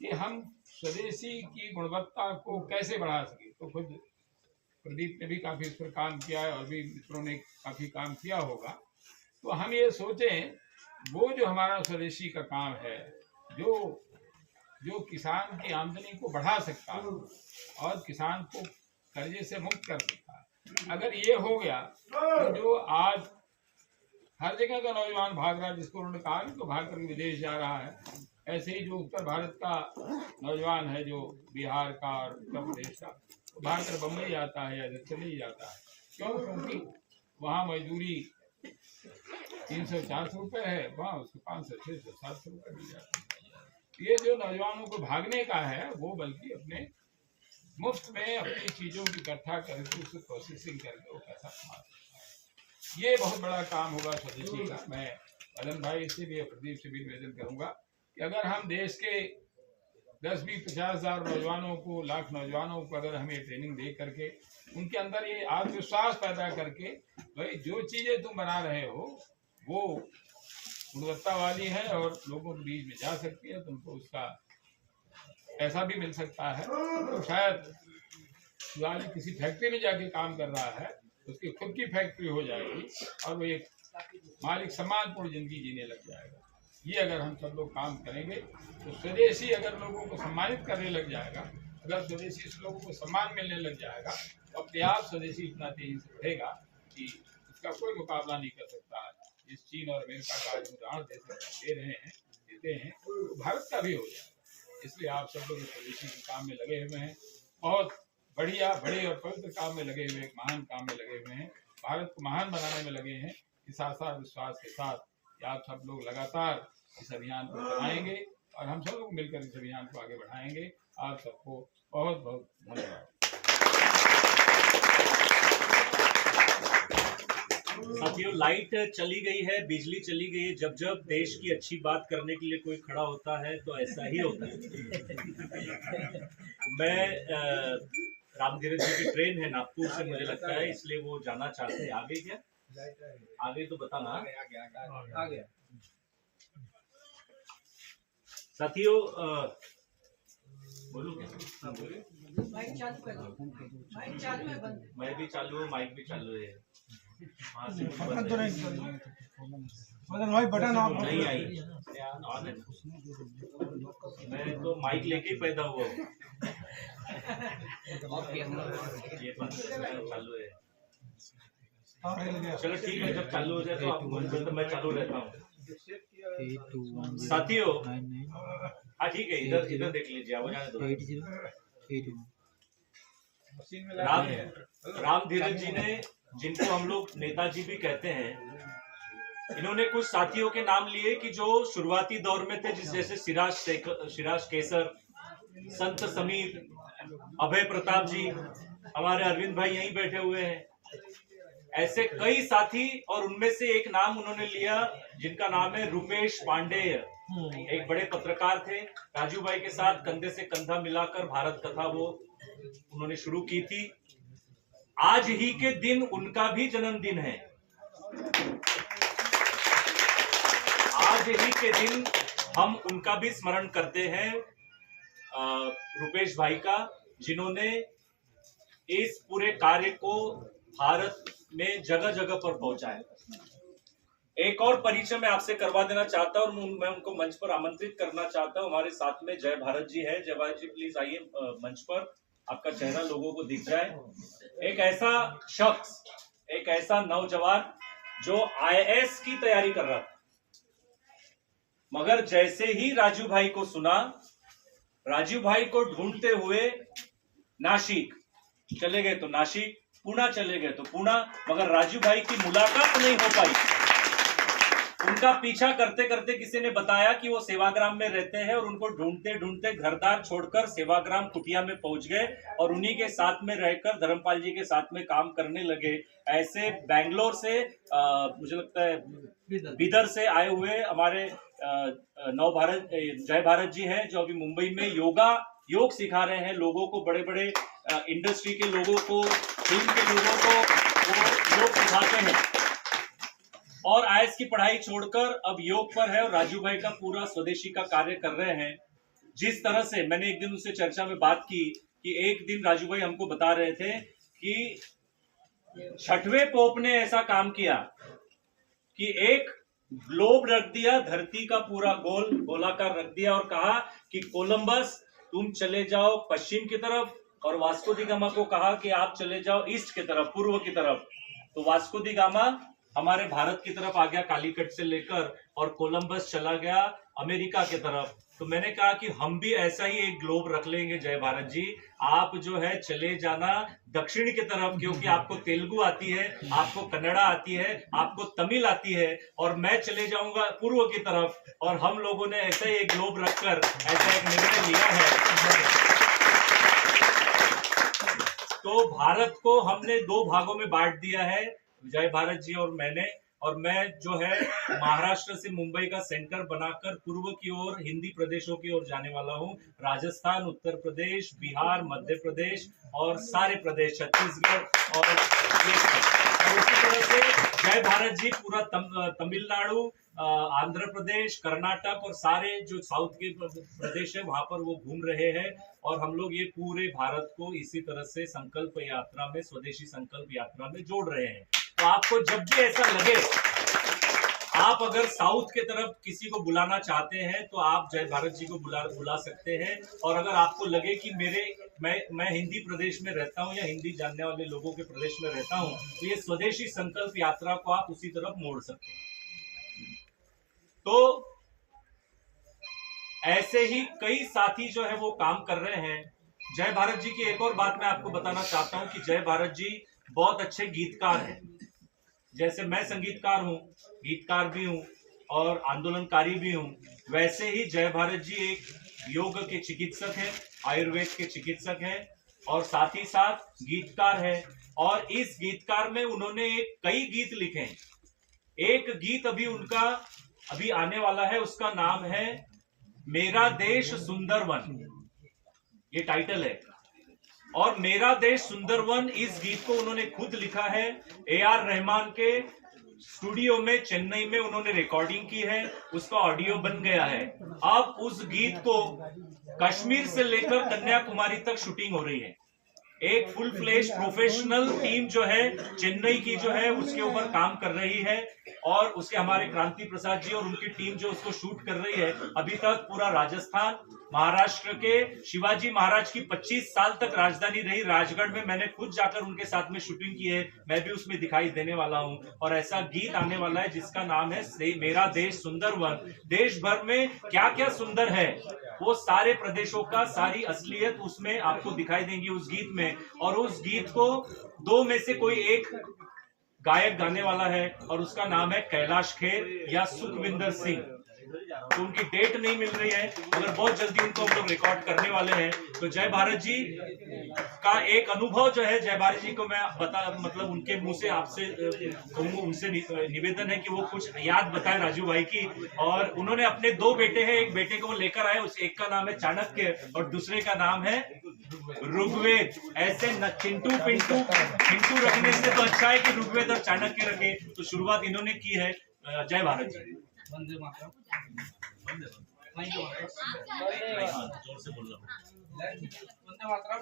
कि हम स्वदेशी की गुणवत्ता को कैसे बढ़ा सके। तो खुद प्रदीप ने भी काफी इस पर काम किया है और भी मित्रों ने काफी काम किया होगा। तो हम ये सोचें, वो जो हमारा स्वदेशी का काम है, जो किसान की आमदनी को बढ़ा सकता है और किसान को कर्जे से मुक्त कर सकता है, अगर ये हो गया तो जो आज हर जगह का नौजवान भाग रहा है, जिसको उन्होंने कहा तो भाग कर विदेश जा रहा है, ऐसे ही जो उत्तर भारत का नौजवान है, जो बिहार का और उत्तर प्रदेश का, तो भाग कर बम्बई जाता है या दिल्ली जाता है। क्यों? क्योंकि वहाँ मजदूरी 300-400 रुपए है, वहाँ उसको 500-600-700 रुपए मिल जाता है। ये जो नौजवानों को भागने का है, वो बल्कि अपने मुफ्त में अपनी चीजों की इकट्ठा करके उसको प्रोसेसिंग करके वो पैसा कमा सकता है। ये बहुत बड़ा काम होगा स्वदेशी का। मैं मदन भाई से भी, प्रदीप से भी निवेदन करूंगा कि अगर हम देश के 10-20-50 हजार नौजवानों को, लाख नौजवानों को अगर हमें ट्रेनिंग दे करके उनके अंदर ये आत्मविश्वास पैदा करके, भाई जो चीजें तुम बना रहे हो वो गुणवत्ता वाली है और लोगों के बीच में जा सकती है, तुमको उसका पैसा भी मिल सकता है, तो शायद वाली किसी फैक्ट्री में जाके काम कर रहा है, उसकी खुद की फैक्ट्री हो जाएगी और वो एक मालिक सम्मानपूर्ण जिंदगी जीने लग जाएगा। ये अगर हम सब लोग काम करेंगे तो स्वदेशी अगर लोगों को सम्मानित करने लग जाएगा, अगर स्वदेशी लोगों को सम्मान मिलने लग जाएगा, तो अपने आप स्वदेशी इतना तेजी से बढ़ेगा कि इसका कोई मुकाबला नहीं कर सकता है। इस चीन और अमेरिका का उदाहरण देते हैं, तो भारत का भी हो जाएगा। इसलिए आप सब लोग स्वदेशी के काम में लगे हुए हैं, बहुत बढ़िया, बड़े और पवित्र काम में लगे हुए, एक महान काम में लगे हुए हैं, भारत को महान बनाने में लगे हैं। इस आशा विश्वास के साथ कि आप सब लोग लगातार इस अभियान को चलाएंगे और हम सब लोग मिलकर इस अभियान को आगे बढ़ाएंगे। आप सबको बहुत बहुत धन्यवाद। साथियों, लाइट चली गई है, बिजली चली गई है। जब जब देश की अच्छी बात करने के लिए कोई खड़ा होता है तो ऐसा ही होता है। मैं रामधीरज जी की ट्रेन है नागपुर से, मुझे लगता है, इसलिए वो जाना चाहते हैं। आगे क्या? आगे तो बताना। आगे साथियों, बोलूं क्या? मैं भी चालू हूँ, माइक भी चालू है। भाई बटन ऑफ नहीं आई, मैं तो माइक लेके ही पैदा हुआ हूँ। ये चालू है। चलो ठीक है, जब चालू हो जाए तो आप बोल, तो मैं चालू रहता हूँ। साथियों, हाँ ठीक है, इधर देख लीजिए, आवाज आने दो। रामधीरज जी ने, जिनको हम लोग नेताजी भी कहते हैं, इन्होंने कुछ साथियों के नाम लिए कि जो शुरुआती दौर में थे, जैसे सिराज केसर, संत समीर, अभय प्रताप जी, हमारे अरविंद भाई यहीं बैठे हुए हैं, ऐसे कई साथी। और उनमें से एक नाम उन्होंने लिया जिनका नाम है रुपेश पांडेय। एक बड़े पत्रकार थे, राजू भाई के साथ कंधे से कंधा मिलाकर भारत कथा वो उन्होंने शुरू की थी। आज ही के दिन उनका भी जन्मदिन है। आज ही के दिन हम उनका भी स्मरण करते हैं, रुपेश भाई का, जिन्होंने इस पूरे कार्य को भारत में जगह जगह पर पहुंचाया। एक और परिचय मैं आपसे करवा देना चाहता हूं, मैं उनको मंच पर आमंत्रित करना चाहता हूं। हमारे साथ में जय भारत जी है। जय भारत जी प्लीज आइए मंच पर, आपका चेहरा लोगों को दिख जाए। एक ऐसा शख्स, एक ऐसा नौजवान जो IAS की तैयारी कर रहा था, मगर जैसे ही राजू भाई को सुना, राजू भाई को ढूंढते हुए नासिक चले गए तो नासिक, पुणे चले गए तो पुणे, मगर राजू भाई की मुलाकात नहीं हो पाई। उनका पीछा करते करते किसी ने बताया कि वो सेवाग्राम में रहते हैं, और उनको ढूंढते ढूंढते घरदार छोड़कर सेवाग्राम कुटिया में पहुंच गए और उन्हीं के साथ में रहकर धर्मपाल जी के साथ में काम करने लगे। ऐसे बैंगलोर से मुझे लगता है बीदर से आए हुए हमारे जय भारत जी हैं, जो अभी मुंबई में योग सिखा रहे हैं लोगों को, बड़े बड़े इंडस्ट्री के लोगों को, फिल्म के लोगों को वो योग सिखाते हैं। और IAS की पढ़ाई छोड़कर अब योग पर है, और राजू भाई का पूरा स्वदेशी का कार्य कर रहे हैं। जिस तरह से मैंने एक दिन उनसे चर्चा में बात की कि एक दिन राजू भाई हमको बता रहे थे कि 6वें पोप ने ऐसा काम किया कि एक ग्लोब रख दिया, धरती का पूरा गोलाकार रख दिया, और कहा कि कोलंबस तुम चले जाओ पश्चिम की तरफ, और वास्को दी गामा को कहा कि आप चले जाओ ईस्ट की तरफ, पूर्व की तरफ। तो वास्को दी गामा हमारे भारत की तरफ आ गया कालीकट से लेकर, और कोलंबस चला गया अमेरिका की तरफ। तो मैंने कहा कि हम भी ऐसा ही एक ग्लोब रख लेंगे जय भारत जी, आप जो है चले जाना दक्षिण की तरफ, क्योंकि आपको तेलुगु आती है, आपको कन्नड़ा आती है, आपको तमिल आती है, और मैं चले जाऊंगा पूर्व की तरफ। और हम लोगों ने ऐसा ही एक ग्लोब रखकर ऐसा एक निर्णय लिया है। तो भारत को हमने 2 भागों में बांट दिया है, जय भारत जी और मैंने। और मैं जो है महाराष्ट्र से मुंबई का सेंटर बनाकर पूर्व की ओर हिंदी प्रदेशों की ओर जाने वाला हूं। राजस्थान, उत्तर प्रदेश, बिहार, मध्य प्रदेश और सारे प्रदेश, छत्तीसगढ़ और उसी तरह से जय भारत जी पूरा तमिलनाडु, आंध्र प्रदेश, कर्नाटक और सारे जो साउथ के प्रदेश है वहां पर वो घूम रहे हैं। और हम लोग ये पूरे भारत को इसी तरह से संकल्प यात्रा में, स्वदेशी संकल्प यात्रा में जोड़ रहे हैं। तो आपको जब भी ऐसा लगे, आप अगर साउथ के तरफ किसी को बुलाना चाहते हैं तो आप जय भारत जी को बुला सकते हैं। और अगर आपको लगे कि मैं हिंदी प्रदेश में रहता हूं या हिंदी जानने वाले लोगों के प्रदेश में रहता हूं, तो ये स्वदेशी संकल्प यात्रा को आप उसी तरफ मोड़ सकते हैं। तो ऐसे ही कई साथी जो है वो काम कर रहे हैं। जय भारत जी की एक और बात मैं आपको बताना चाहता हूं कि जय भारत जी बहुत अच्छे गीतकार हैं। जैसे मैं संगीतकार हूं, गीतकार भी हूं और आंदोलनकारी भी हूं, वैसे ही जय भारत जी एक योग के चिकित्सक हैं, आयुर्वेद के चिकित्सक हैं और साथ ही साथ गीतकार हैं। और इस गीतकार में उन्होंने कई गीत लिखे हैं। एक गीत अभी उनका अभी आने वाला है, उसका नाम है मेरा देश सुंदरवन, ये टाइटल है। और मेरा देश सुंदरवन, इस गीत को उन्होंने खुद लिखा है। AR रहमान के स्टूडियो में चेन्नई में उन्होंने रिकॉर्डिंग की है, उसका ऑडियो बन गया है। अब उस गीत को कश्मीर से लेकर कन्याकुमारी तक शूटिंग हो रही है। एक फुल फ्लेश प्रोफेशनल टीम जो है चेन्नई की जो है उसके ऊपर काम कर रही है। और उसके हमारे क्रांति प्रसाद जी और उनकी टीम जो उसको शूट कर रही है। अभी तक पूरा राजस्थान, महाराष्ट्र के शिवाजी महाराज की 25 साल तक राजधानी रही राजगढ़ में, मैंने खुद जाकर उनके साथ में शूटिंग की है। मैं भी उसमें दिखाई देने वाला हूं। और ऐसा गीत आने वाला है जिसका नाम है मेरा देश सुंदरवन। देश भर में क्या क्या सुंदर है, वो सारे प्रदेशों का सारी असलियत उसमें आपको दिखाई देंगी उस गीत में। और उस गीत को 2 में से कोई एक गायक गाने वाला है और उसका नाम है कैलाश खेर या सुखविंदर सिंह। तो उनकी डेट नहीं मिल रही है, मगर बहुत जल्दी उनको हम लोग रिकॉर्ड करने वाले हैं। तो जय भारत जी का एक अनुभव जो है, जय भारत जी को मैं मतलब उनके मुंह से आपसे कहूँगा, उनसे निवेदन है कि वो कुछ याद बताएं राजू भाई की। और उन्होंने अपने 2 बेटे हैं, एक बेटे को वो लेकर आए, उस एक का नाम है चाणक्य और दूसरे का नाम है ऋग्वेद। ऐसे न चिंटू पिंटू चिंटू रखने से तो अच्छा है कि ऋग्वेद और चाणक्य रखे। तो शुरुआत इन्होंने की है। जय भारत जी। वंदे मातरम। जोर से बोल रहा वंदे मातरम।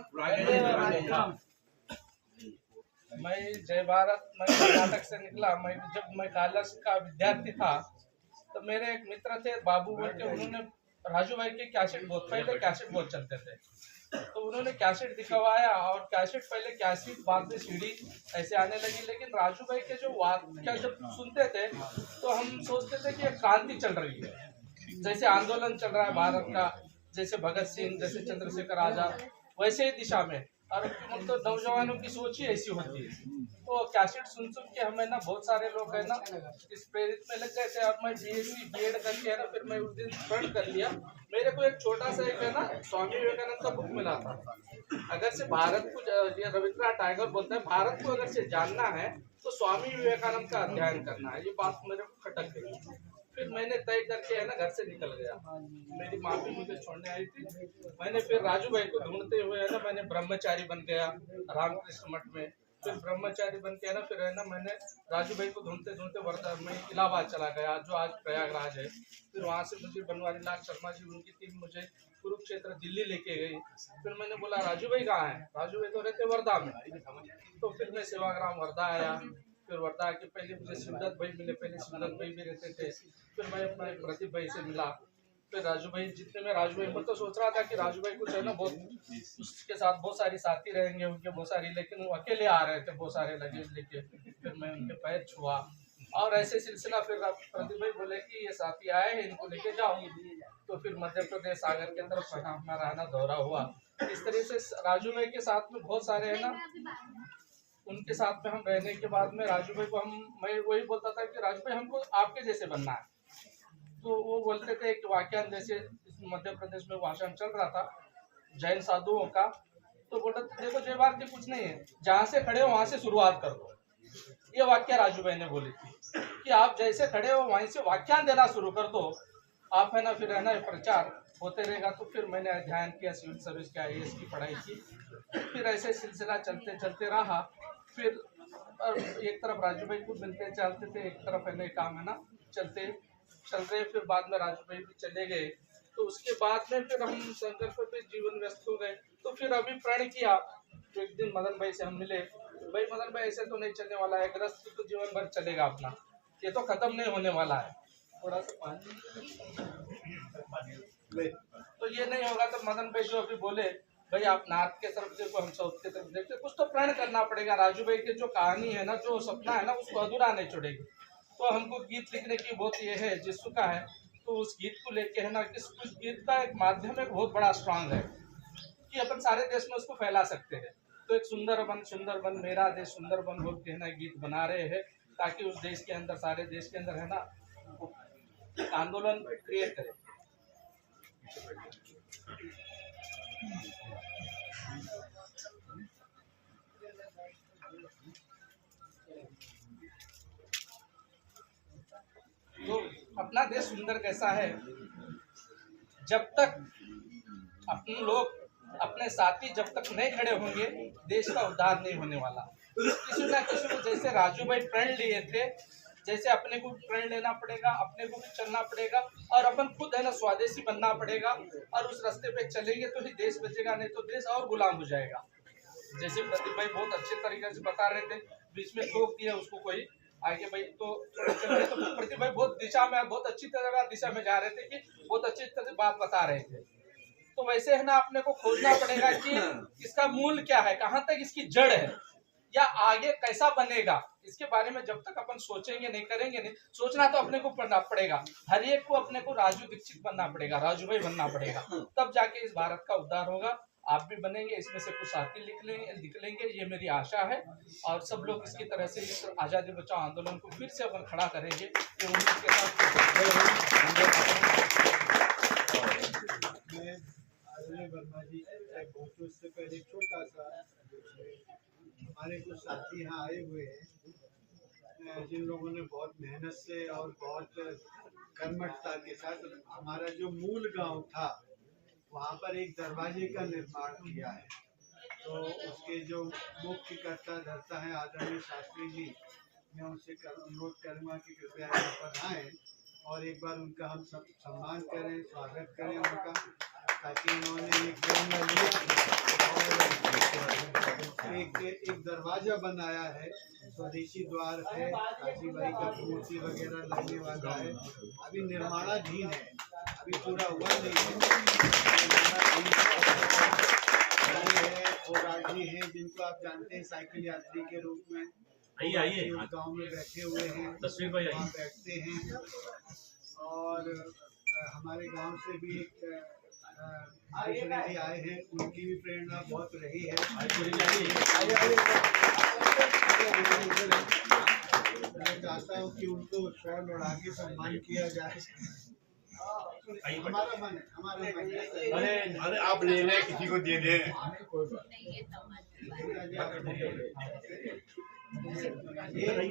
मैं जय भारत, मैं कर्नाटक से निकला। जब मैं कॉलेज का विद्यार्थी था तो मेरे एक मित्र थे बाबू बोल के, उन्होंने राजू भाई के कैसेट पहले कैसेट बहुत चलते थे, तो उन्होंने कैसेट दिखवाया। और कैसेट पहले कैसेट, बाद में सीडी ऐसे आने लगी। लेकिन राजू भाई के जो वाक्य जब सुनते थे तो हम सोचते थे कि एक क्रांति चल रही है, जैसे आंदोलन चल रहा है भारत का, जैसे भगत सिंह, जैसे चंद्रशेखर आजाद, वैसे ही दिशा में। और तो नौजवानों की सोच ही ऐसी होती है। तो कैसेट सुन के हमें ना बहुत सारे लोग है ना इस प्रेरित में लग गए थे। और मैं बीएससी बीएड करके है ना, फिर मैं उस दिन फ्रंट कर लिया। मेरे को एक छोटा सा एक है ना स्वामी विवेकानंद का बुक मिला था। अगर से भारत को, ये रविंद्रनाथ टैगोर बोलते हैं, भारत को अगर से जानना है तो स्वामी विवेकानंद का अध्ययन करना है। ये बात मेरे को खटक गई। फिर मैंने तय करके है ना घर से निकल गया। मेरी माँ भी मुझे छोड़ने आई थी। मैंने फिर राजू भाई को ढूंढते हुए है ना, मैंने ब्रह्मचारी बन गया रामकृष्ण मठ में। फिर ब्रह्मचारी बन के है ना, फिर है ना मैंने राजू भाई को ढूंढते ढूंढते वर्धा में इलाहाबाद चला गया, जो आज प्रयागराज है। फिर वहाँ से मुझे बनवारी लाल शर्मा जी, उनकी टीम मुझे कुरुक्षेत्र दिल्ली लेके गई। फिर मैंने बोला राजू भाई कहाँ है? राजू भाई तो रहते वर्धा में। तो फिर मैं सेवाग्राम वर्धा आया। फिर वर्धा के पहले मुझे शिवदत्त भाई मिले, पहले शिवदत्त भाई भी रहते थे। फिर मैं अपना प्रदीप भाई से मिला। फिर राजू भाई, जितने में राजू भाई, मैं तो सोच रहा था कि राजू भाई कुछ है ना बहुत उसके साथ बहुत सारी साथी रहेंगे उनके, बहुत सारी, लेकिन वो अकेले आ रहे थे बहुत सारे लगेज लेके। फिर मैं उनके पैर छुआ और ऐसे सिलसिला। फिर प्रदीप भाई बोले कि ये साथी आए हैं, इनको लेके जाओ। तो फिर मध्य प्रदेश सागर के तरफ हमारा है ना दौरा हुआ। इस तरह से राजू भाई के साथ में बहुत सारे है ना, उनके साथ में हम रहने के बाद में राजू भाई को मैं वही बोलता था कि राजू भाई हमको आपके जैसे बनना है। तो वो बोलते थे कि वाक्यान, जैसे मध्य प्रदेश में भाषण चल रहा था जैन साधुओं का, तो बोलते थे देखो जय भारत कुछ नहीं है, जहाँ से खड़े हो वहां से शुरुआत कर दो। ये वाक्य राजू भाई ने बोली थी कि आप जैसे खड़े हो वहीं से वाक्यान देना शुरू कर दो, आप है ना फिर है ना प्रचार होते रहेगा। तो फिर मैंने अध्ययन किया, सिविल सर्विस के IAS की पढ़ाई की। फिर ऐसे सिलसिला चलते चलते रहा। फिर एक तरफ राजू भाई को मिलते चलते थे, एक तरफ है ना काम है ना चलते चल रहे। फिर बाद में राजू भाई भी चले गए। तो उसके बाद में फिर हम संघर्ष पे जीवन व्यस्त हो गए। तो फिर अभी प्रण किया। तो एक दिन मदन भाई से हम मिले। भाई मदन भाई ऐसे तो नहीं चलने वाला है, ग्रस्त तो जीवन भर चलेगा अपना, ये तो खत्म नहीं होने वाला है। थोड़ा सा पानी तो ये नहीं होगा। तो मदन भाई जो अभी बोले, भाई आप नॉर्थ के तरफ देखो, हम साउथ के तरफ देखते, कुछ तो प्रण करना पड़ेगा। राजू भाई की जो कहानी है ना, जो सपना है ना, उसको अधूरा नहीं छोड़ेगी। तो हमको गीत लिखने की बहुत ये है जिसका है। तो उस गीत को लेके है ना, उस गीत का एक माध्यम एक बहुत बड़ा स्ट्रांग है कि अपन सारे देश में उसको फैला सकते हैं। तो एक सुंदरबन मेरा देश सुंदरबन बोल के है ना गीत बना रहे हैं, ताकि उस देश के अंदर, सारे देश के अंदर है ना आंदोलन क्रिएट करे। तो अपना देश सुंदर कैसा है, जब तक अपने लोग, अपने साथी जब तक नहीं खड़े होंगे, देश का उद्धार नहीं होने वाला। किसी ना किसी को, जैसे राजू भाई प्रण लिए थे, जैसे अपने को प्रण लेना पड़ेगा, अपने को भी चलना पड़ेगा, और अपन खुद है ना स्वदेशी बनना पड़ेगा। और उस रास्ते पे चलेंगे तो ही देश बचेगा, नहीं तो देश और गुलाम हो जाएगा। जैसे प्रदीप भाई बहुत अच्छे तरीके से बता रहे थे, बीच में टोक दिया उसको कोई आगे भाई, तो प्रदीप भाई बहुत दिशा में, बहुत अच्छी तरह दिशा में जा रहे थे कि बहुत अच्छी तरह से बात बता रहे थे। तो वैसे है ना अपने को खोजना पड़ेगा कि इसका मूल क्या है, कहाँ तक इसकी जड़ है, या आगे कैसा बनेगा। इसके बारे में जब तक अपन सोचेंगे नहीं, करेंगे नहीं, सोचना तो अपने को पड़ना पड़ेगा। हर एक को अपने को राजू दीक्षित बनना पड़ेगा, राजू भाई बनना पड़ेगा, तब जाके इस भारत का उद्धार होगा। आप भी बनेंगे, इसमें से कुछ साथी निकलेंगे, ये मेरी आशा है। और सब लोग इसकी तरह से इस आज़ादी बचाओ आंदोलन को फिर से अपन खड़ा करेंगे, ये उम्मीद के साथ। मैं आदरणीय वर्मा जी पहुंचूं उससे पहले छोटा सा, हमारे कुछ साथी यहाँ आए हुए हैं जिन लोगों ने बहुत मेहनत से और बहुत कर्मठता के साथ हमारा जो मूल गांव था वहाँ पर एक दरवाजे का निर्माण किया है। तो उसके जो मुख्य कर्ता धर्ता है आदरणीय शास्त्री जी, मैं उनसे अनुरोध करूँगा कि कृपया यहाँ पर आएँ और एक बार उनका हम सब सम्मान करें, स्वागत करें उनका, ताकि उन्होंने एक जंगल लिया और एक दरवाजा बनाया है, स्वदेशी द्वार है, काशी बाई का मूर्ति वगैरह लगने वाला है, अभी निर्माणाधीन है, अभी पूरा हुआ नहीं है। फोराजी हैं जिनको आप जानते हैं साइकिल यात्री के रूप में, आइए गांव में बैठे हुए हैं, तस्वीर भाई वहाँ बैठते हैं। और हमारे गांव से भी एक जी आए हैं, उनकी भी प्रेरणा बहुत रही है। मैं चाहता हूँ कि उनको शॉल उड़ा के सम्मान किया जाए। हमारा मन है। अरे आप ले लें, किसी को दे दें।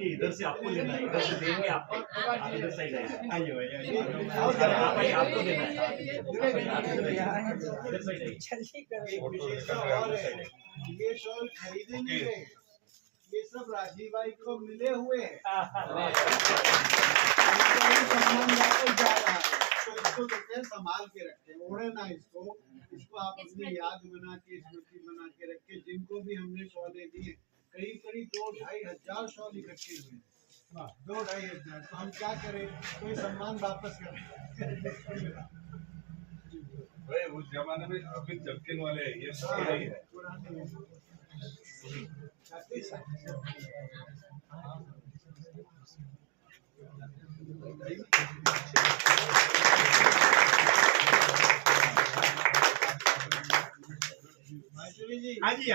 इधर से आपको लेना है, इधर से देंगे आपको, आप इधर साइड आइए, आपको देना है, इधर साइड आइए। ये शॉल खरीदे नहीं गए, ये सब राजीव भाई को मिले हुए हैं। जा रहा है, तो इसको कहते हैं संभाल के रखें, ओढ़े ना इसको आप अपनी याद बना के, स्मृति बना के रखें। जिनको भी हमने शॉलें दी, करीब 2-2.5 हजार शॉल इकट्ठे हुए, 2-2.5 हजार। तो हम क्या करें, कोई सम्मान वापस करें। भाई उस जमाने में अभी चमकन वाले ये सब है। हाँ जी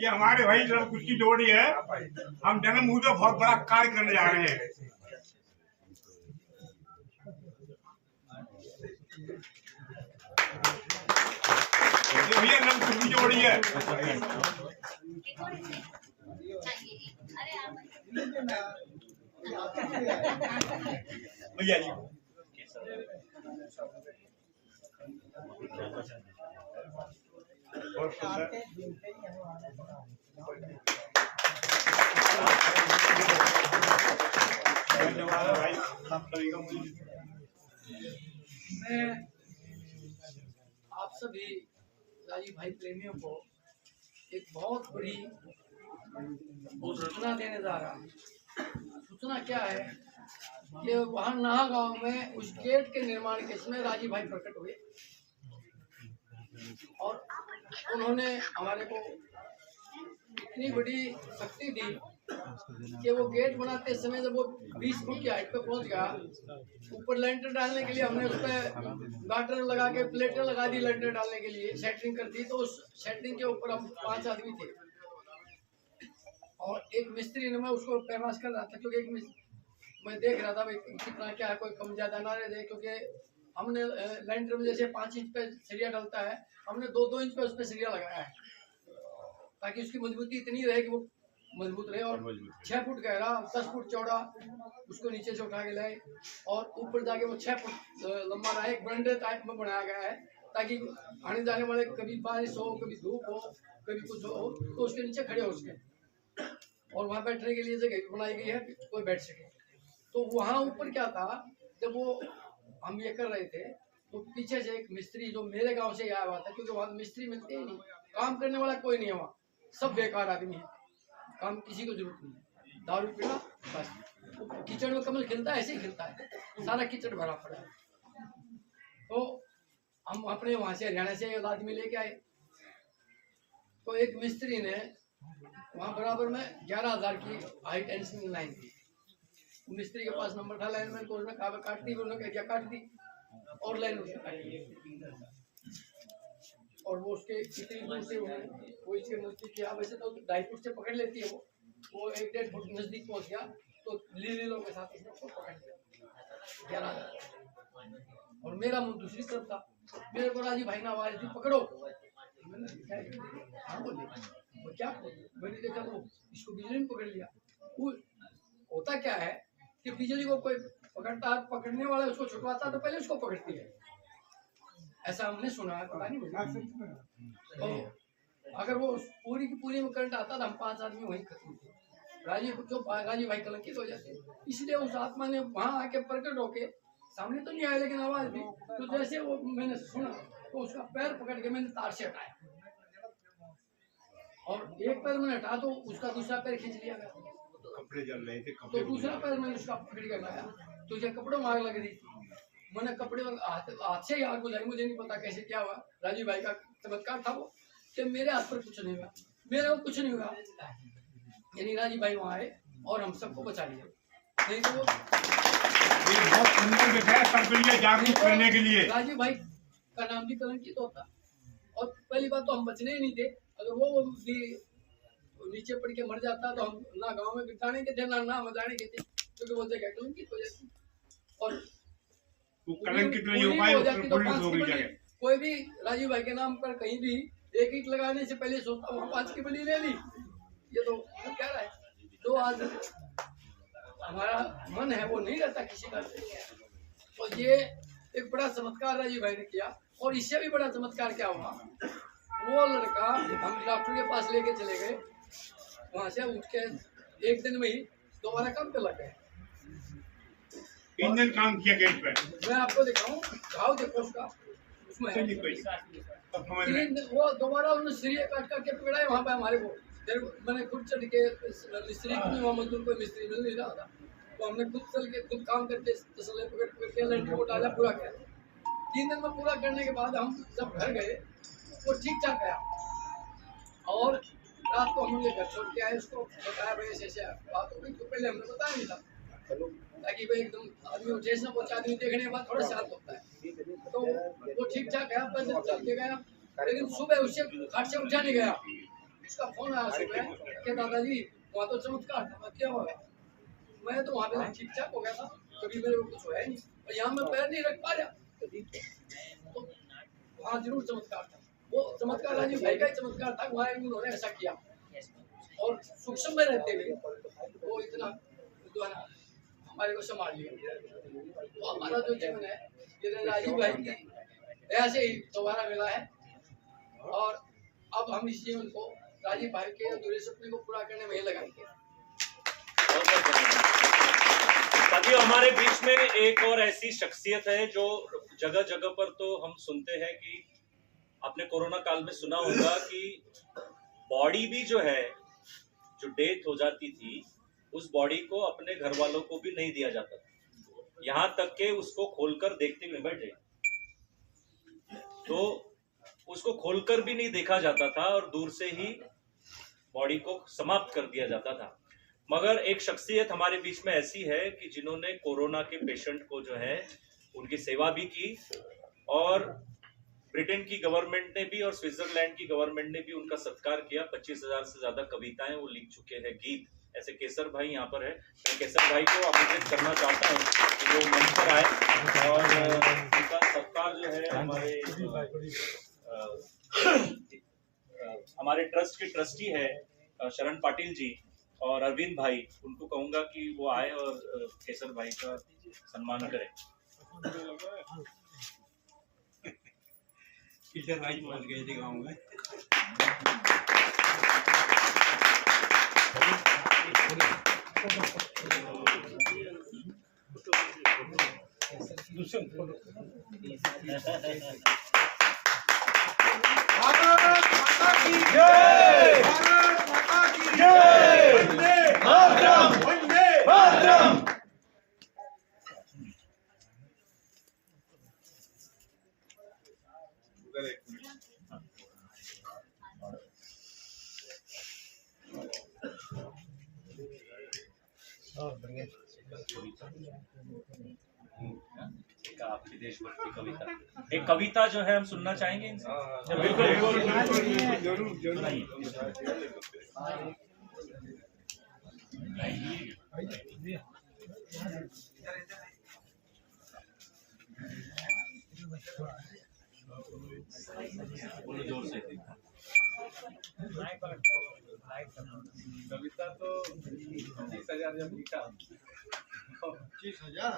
ये हमारे भाई सब कुछ की जोड़ी है। हम जन्मभूमि में बहुत बड़ा कार्य करने जा रहे हैं। ये भैया नम कुछ की जोड़ी है। भैया जी धन्यवाद भाई आप सभी का। मैं आप सभी राजीव भाई प्रेमियों को एक बहुत बड़ी सूचना देने जा रहा हूँ। सूचना क्या है कि वहाँ नाहा गांव में उस गेट के निर्माण के समय राजीव भाई प्रकट हुए और उन्होंने हमारे को इतनी बड़ी शक्ति दी कि वो गेट बनाते समय जब वो 20 फुट की हाइट पे पहुंच गया, ऊपर लेंटर डालने के लिए हमने उस पर गाटर लगा के प्लेटें लगा दी, लेंटर डालने के लिए सेटरिंग कर दी। तो उस सेटरिंग के ऊपर हम 5 आदमी थे और एक मिस्त्री ने, मैं उसको पैमाश कर रहा था क्योंकि मैं देख रहा था भाई कितना क्या है, कोई कम ज्यादा ना रह जाए, क्योंकि हमने लेंटर में जैसे 5 इंच पे सरिया डलता है, हमने 2-2 इंच पे उस पर सरिया लगाया है ताकि उसकी मजबूती इतनी रहे कि वो मजबूत रहे। और 6 फुट गहरा, 10 फुट चौड़ा उसको नीचे से उठा के लाए और ऊपर जाके वो 6 फुट लंबा रहा है। एक बरंडे टाइप में बनाया गया है ताकि आने जाने वाले कभी बारिश हो, कभी धूप हो, कभी कुछ हो तो उसके नीचे खड़े हो सके, और वहाँ बैठने के लिए जगह बनाई गई है, कोई बैठ सके। तो वहाँ ऊपर क्या था, जब वो हम ये कर रहे थे तो पीछे से एक मिस्त्री जो मेरे गांव से आया हुआ था, क्योंकि वहाँ मिस्त्री मिलते ही नहीं, काम करने वाला कोई नहीं है वहाँ, सब बेकार आदमी है, काम किसी को जरूरत नहीं, दारू पीना बस। कीचड़ में कमल खिलता है, ऐसे ही खिलता है, सारा कीचड़ भरा पड़ा है। तो हम अपने वहाँ से हरियाणा से आदमी लेके आए, तो एक मिस्त्री ने वहाँ बराबर में 11,000 की हाई टेंशन लाइन थी। मिस्त्री के पास नंबर था लाइनमैन को, उसने कहा काट दी, उन्होंने कह दिया काट दी। और लाइन उसने काटी और वो उसके इतनी दूर से वो इसके नजदीक किया। वैसे तो 2.5 फुट से पकड़ लेती है वो 1-1.5 फुट नजदीक पहुंच गया तो लीलों के साथ उसने उसको पकड़ लिया 11। और मेरा मुंह दूसरी तरफ था। मेरे को राजीव भाई ने आवाज दी पकड़ो। मैंने हाँ बोले वो क्या मैंने देखा तो इसको बिजली ने पकड़ लिया। वो होता क्या है कि बिजली को कोई पकड़ता है, पकड़ने वाला उसको छुटवाता तो पहले उसको पकड़ती है, ऐसा हमने सुना है, पता नहीं मुझे। तो अगर वो पूरी की पूरी में करंट आता तो हम 5 आदमी वहीं खत्म थे। राजीव भाई कलंकित हो जाते, इसलिए उस आत्मा ने वहां आके प्रकट होके सामने तो नहीं आया लेकिन आवाज दी। तो जैसे वो मैंने सुना तो उसका पैर पकड़ के मैंने तार से हटाया और एक पैर मैंने हटा तो उसका दूसरा पैर खींच लिया गया। कपड़े जल रहे थे, तो दूसरा पैर मैंने उसका पकड़ के लाया तो उसे कपड़ों में आग लग रही थी। मैंने कपड़े हाथ से ही आग बुझाई। मुझे नहीं पता कैसे क्या हुआ। राजीव भाई का चमत्कार था वो कि मेरे हाथ पर कुछ नहीं हुआ, मेरे को कुछ नहीं हुआ। यानी राजीव भाई वहाँ आए और हम सबको बचा लिया। नहीं तो ये बहुत सुंदर विषय सबके लिए जागरूक करने के लिए। राजीव भाई का नाम भी कलंकित होता। और पहली बात तो हम बचने ही नहीं थे। अगर वो भी नीचे पड़ के मर जाता तो हम ना गांव में बिताने के थे ना हम जाने के थे, क्योंकि वो जगह कलंकित हो जाती। और कलंकित नहीं हो पाए तो पुलिस हो गई जगह। कोई भी राजीव भाई के नाम पर कहीं भी एक ईंट लगाने से पहले सोचता वहाँ 5 की बलि ले ली। ये तो क्या रहा है। तो आज हमारा मन है वो नहीं रहता किसी का। तो ये एक बड़ा चमत्कार राजीव भाई ने किया। और इससे भी बड़ा चमत्कार क्या हुआ, वो लड़का हम डॉक्टर के पास लेके चले गए, वहां से उठ के 1 दिन में ही दोबारा काम पे लग गए। 3 दिन काम किया गेट पे। मैं आपको दिखाऊं घाव देखो उसका, उसमें है। वो दोबारा उन्होंने सिरिया काट करके पकड़ा है वहाँ पे हमारे को। फिर मैंने खुद चढ़ के मिस्त्री को भी वहाँ मजदूर कोई मिस्त्री मिल नहीं रहा था तो हमने खुद चल के खुद काम करके तसल्ले पकड़ के लड़की को डाला पूरा किया। 3 दिन में पूरा करने के बाद हम जब घर गए वो ठीक ठाक गया। और रात को हम घर छोड़ के आए, उसको बताया भाई ऐसे बात हो गई। तो पहले हमने बताया नहीं था ताकि भाई एकदम आदमी को ठेस न पहुंचा। आदमी देखने के बाद थोड़ा शांत होता है। तो वो ठीक ठाक गया, पैदल चल के गया। लेकिन सुबह उससे खाट से उठा नहीं गया। उसका फोन आया सुबह कि दादाजी वहाँ तो चमत्कार था। क्या हुआ? मैं तो वहाँ पे ठीक ठाक हो गया था, कभी मेरे को कुछ हुआ नहीं और यहाँ मैं पैर नहीं रख पा रहा। तो वहाँ जरूर चमत्कार था। वो चमत्कार राजीव भाई का ही चमत्कार था। वहाँ उन्होंने ऐसा किया और सूक्ष्म में रहते हुए वो इतना हमारे को संभाल लिया। तो हमारा जो जीवन है ये राजीव भाई की ऐसे ही दोबारा मिला है। और अब हम इस जीवन को राजीव भाई के अधूरे सपने को पूरा करने में लगाएंगे। साथियों, हमारे बीच में एक और ऐसी शख्सियत है जो जगह जगह पर तो हम सुनते हैं कि आपने कोरोना काल में सुना होगा कि बॉडी भी जो है जो डेथ हो जाती थी उस बॉडी को अपने घर वालों को भी नहीं दिया जाता था, यहाँ तक के उसको खोलकर देखते हुए बैठ जाए तो उसको खोलकर भी नहीं देखा जाता था और दूर से ही बॉडी को समाप्त कर दिया जाता था। मगर एक शख्सियत हमारे बीच में ऐसी है कि जिन्होंने कोरोना के पेशेंट को जो है उनकी सेवा भी की और ब्रिटेन की गवर्नमेंट ने भी और स्विट्जरलैंड की गवर्नमेंट ने भी उनका सत्कार किया। 25,000 से ज्यादा कविताएं वो लिख चुके हैं, गीत। ऐसे केसर भाई यहाँ पर है, मैं केसर भाई को आमंत्रित करना चाहता हूँ कि वो मंच पर आए और उनका सत्कार जो है हमारे ट्रस्ट के ट्रस्टी है शरण पाटिल जी और अरविंद भाई, उनको कहूंगा कि वो आए और केसर भाई का सम्मान करें। केसर भाई पहुंच गए थे गाँव में। भारत माता की जय! भारत माता की जय! वंदे मातरम! वंदे मातरम! का आपकी देशभक्ति कविता, एक कविता जो है हम सुनना चाहेंगे इनसे। सुनाइए। बोलो जोर से। कविता तो 20,000 जब लिखा 25,000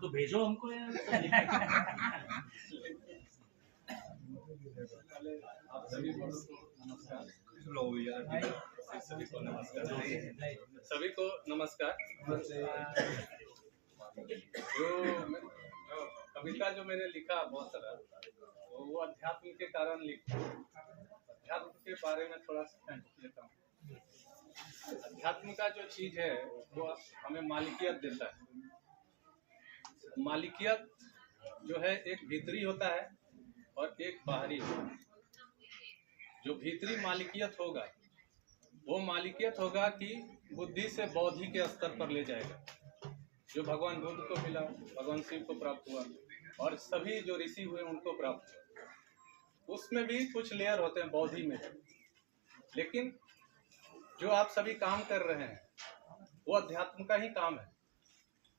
तो भेजो हमको यार। आप सभी को नमस्कार। सभी को नमस्कार। सभी को नमस्कार। जो कविता जो मैंने लिखा बहुत सारा, वो अध्यात्म के कारण लिखा। अध्यात्म के बारे में थोड़ा सा लेता हूँ। अध्यात्म का जो चीज है वो हमें मालिकियत देता है। मालिकियत जो है एक भीतरी होता है और एक बाहरी होता है। जो भीतरी मालिकियत होगा वो मालिकियत होगा कि बुद्धि से बौद्धि के स्तर पर ले जाएगा। जो भगवान बुद्ध को मिला, भगवान शिव को प्राप्त हुआ और सभी जो ऋषि हुए उनको प्राप्त हुआ। उसमें भी कुछ लेयर होते हैं बौद्धि में, लेकिन जो आप सभी काम कर रहे हैं वो अध्यात्म का ही काम है।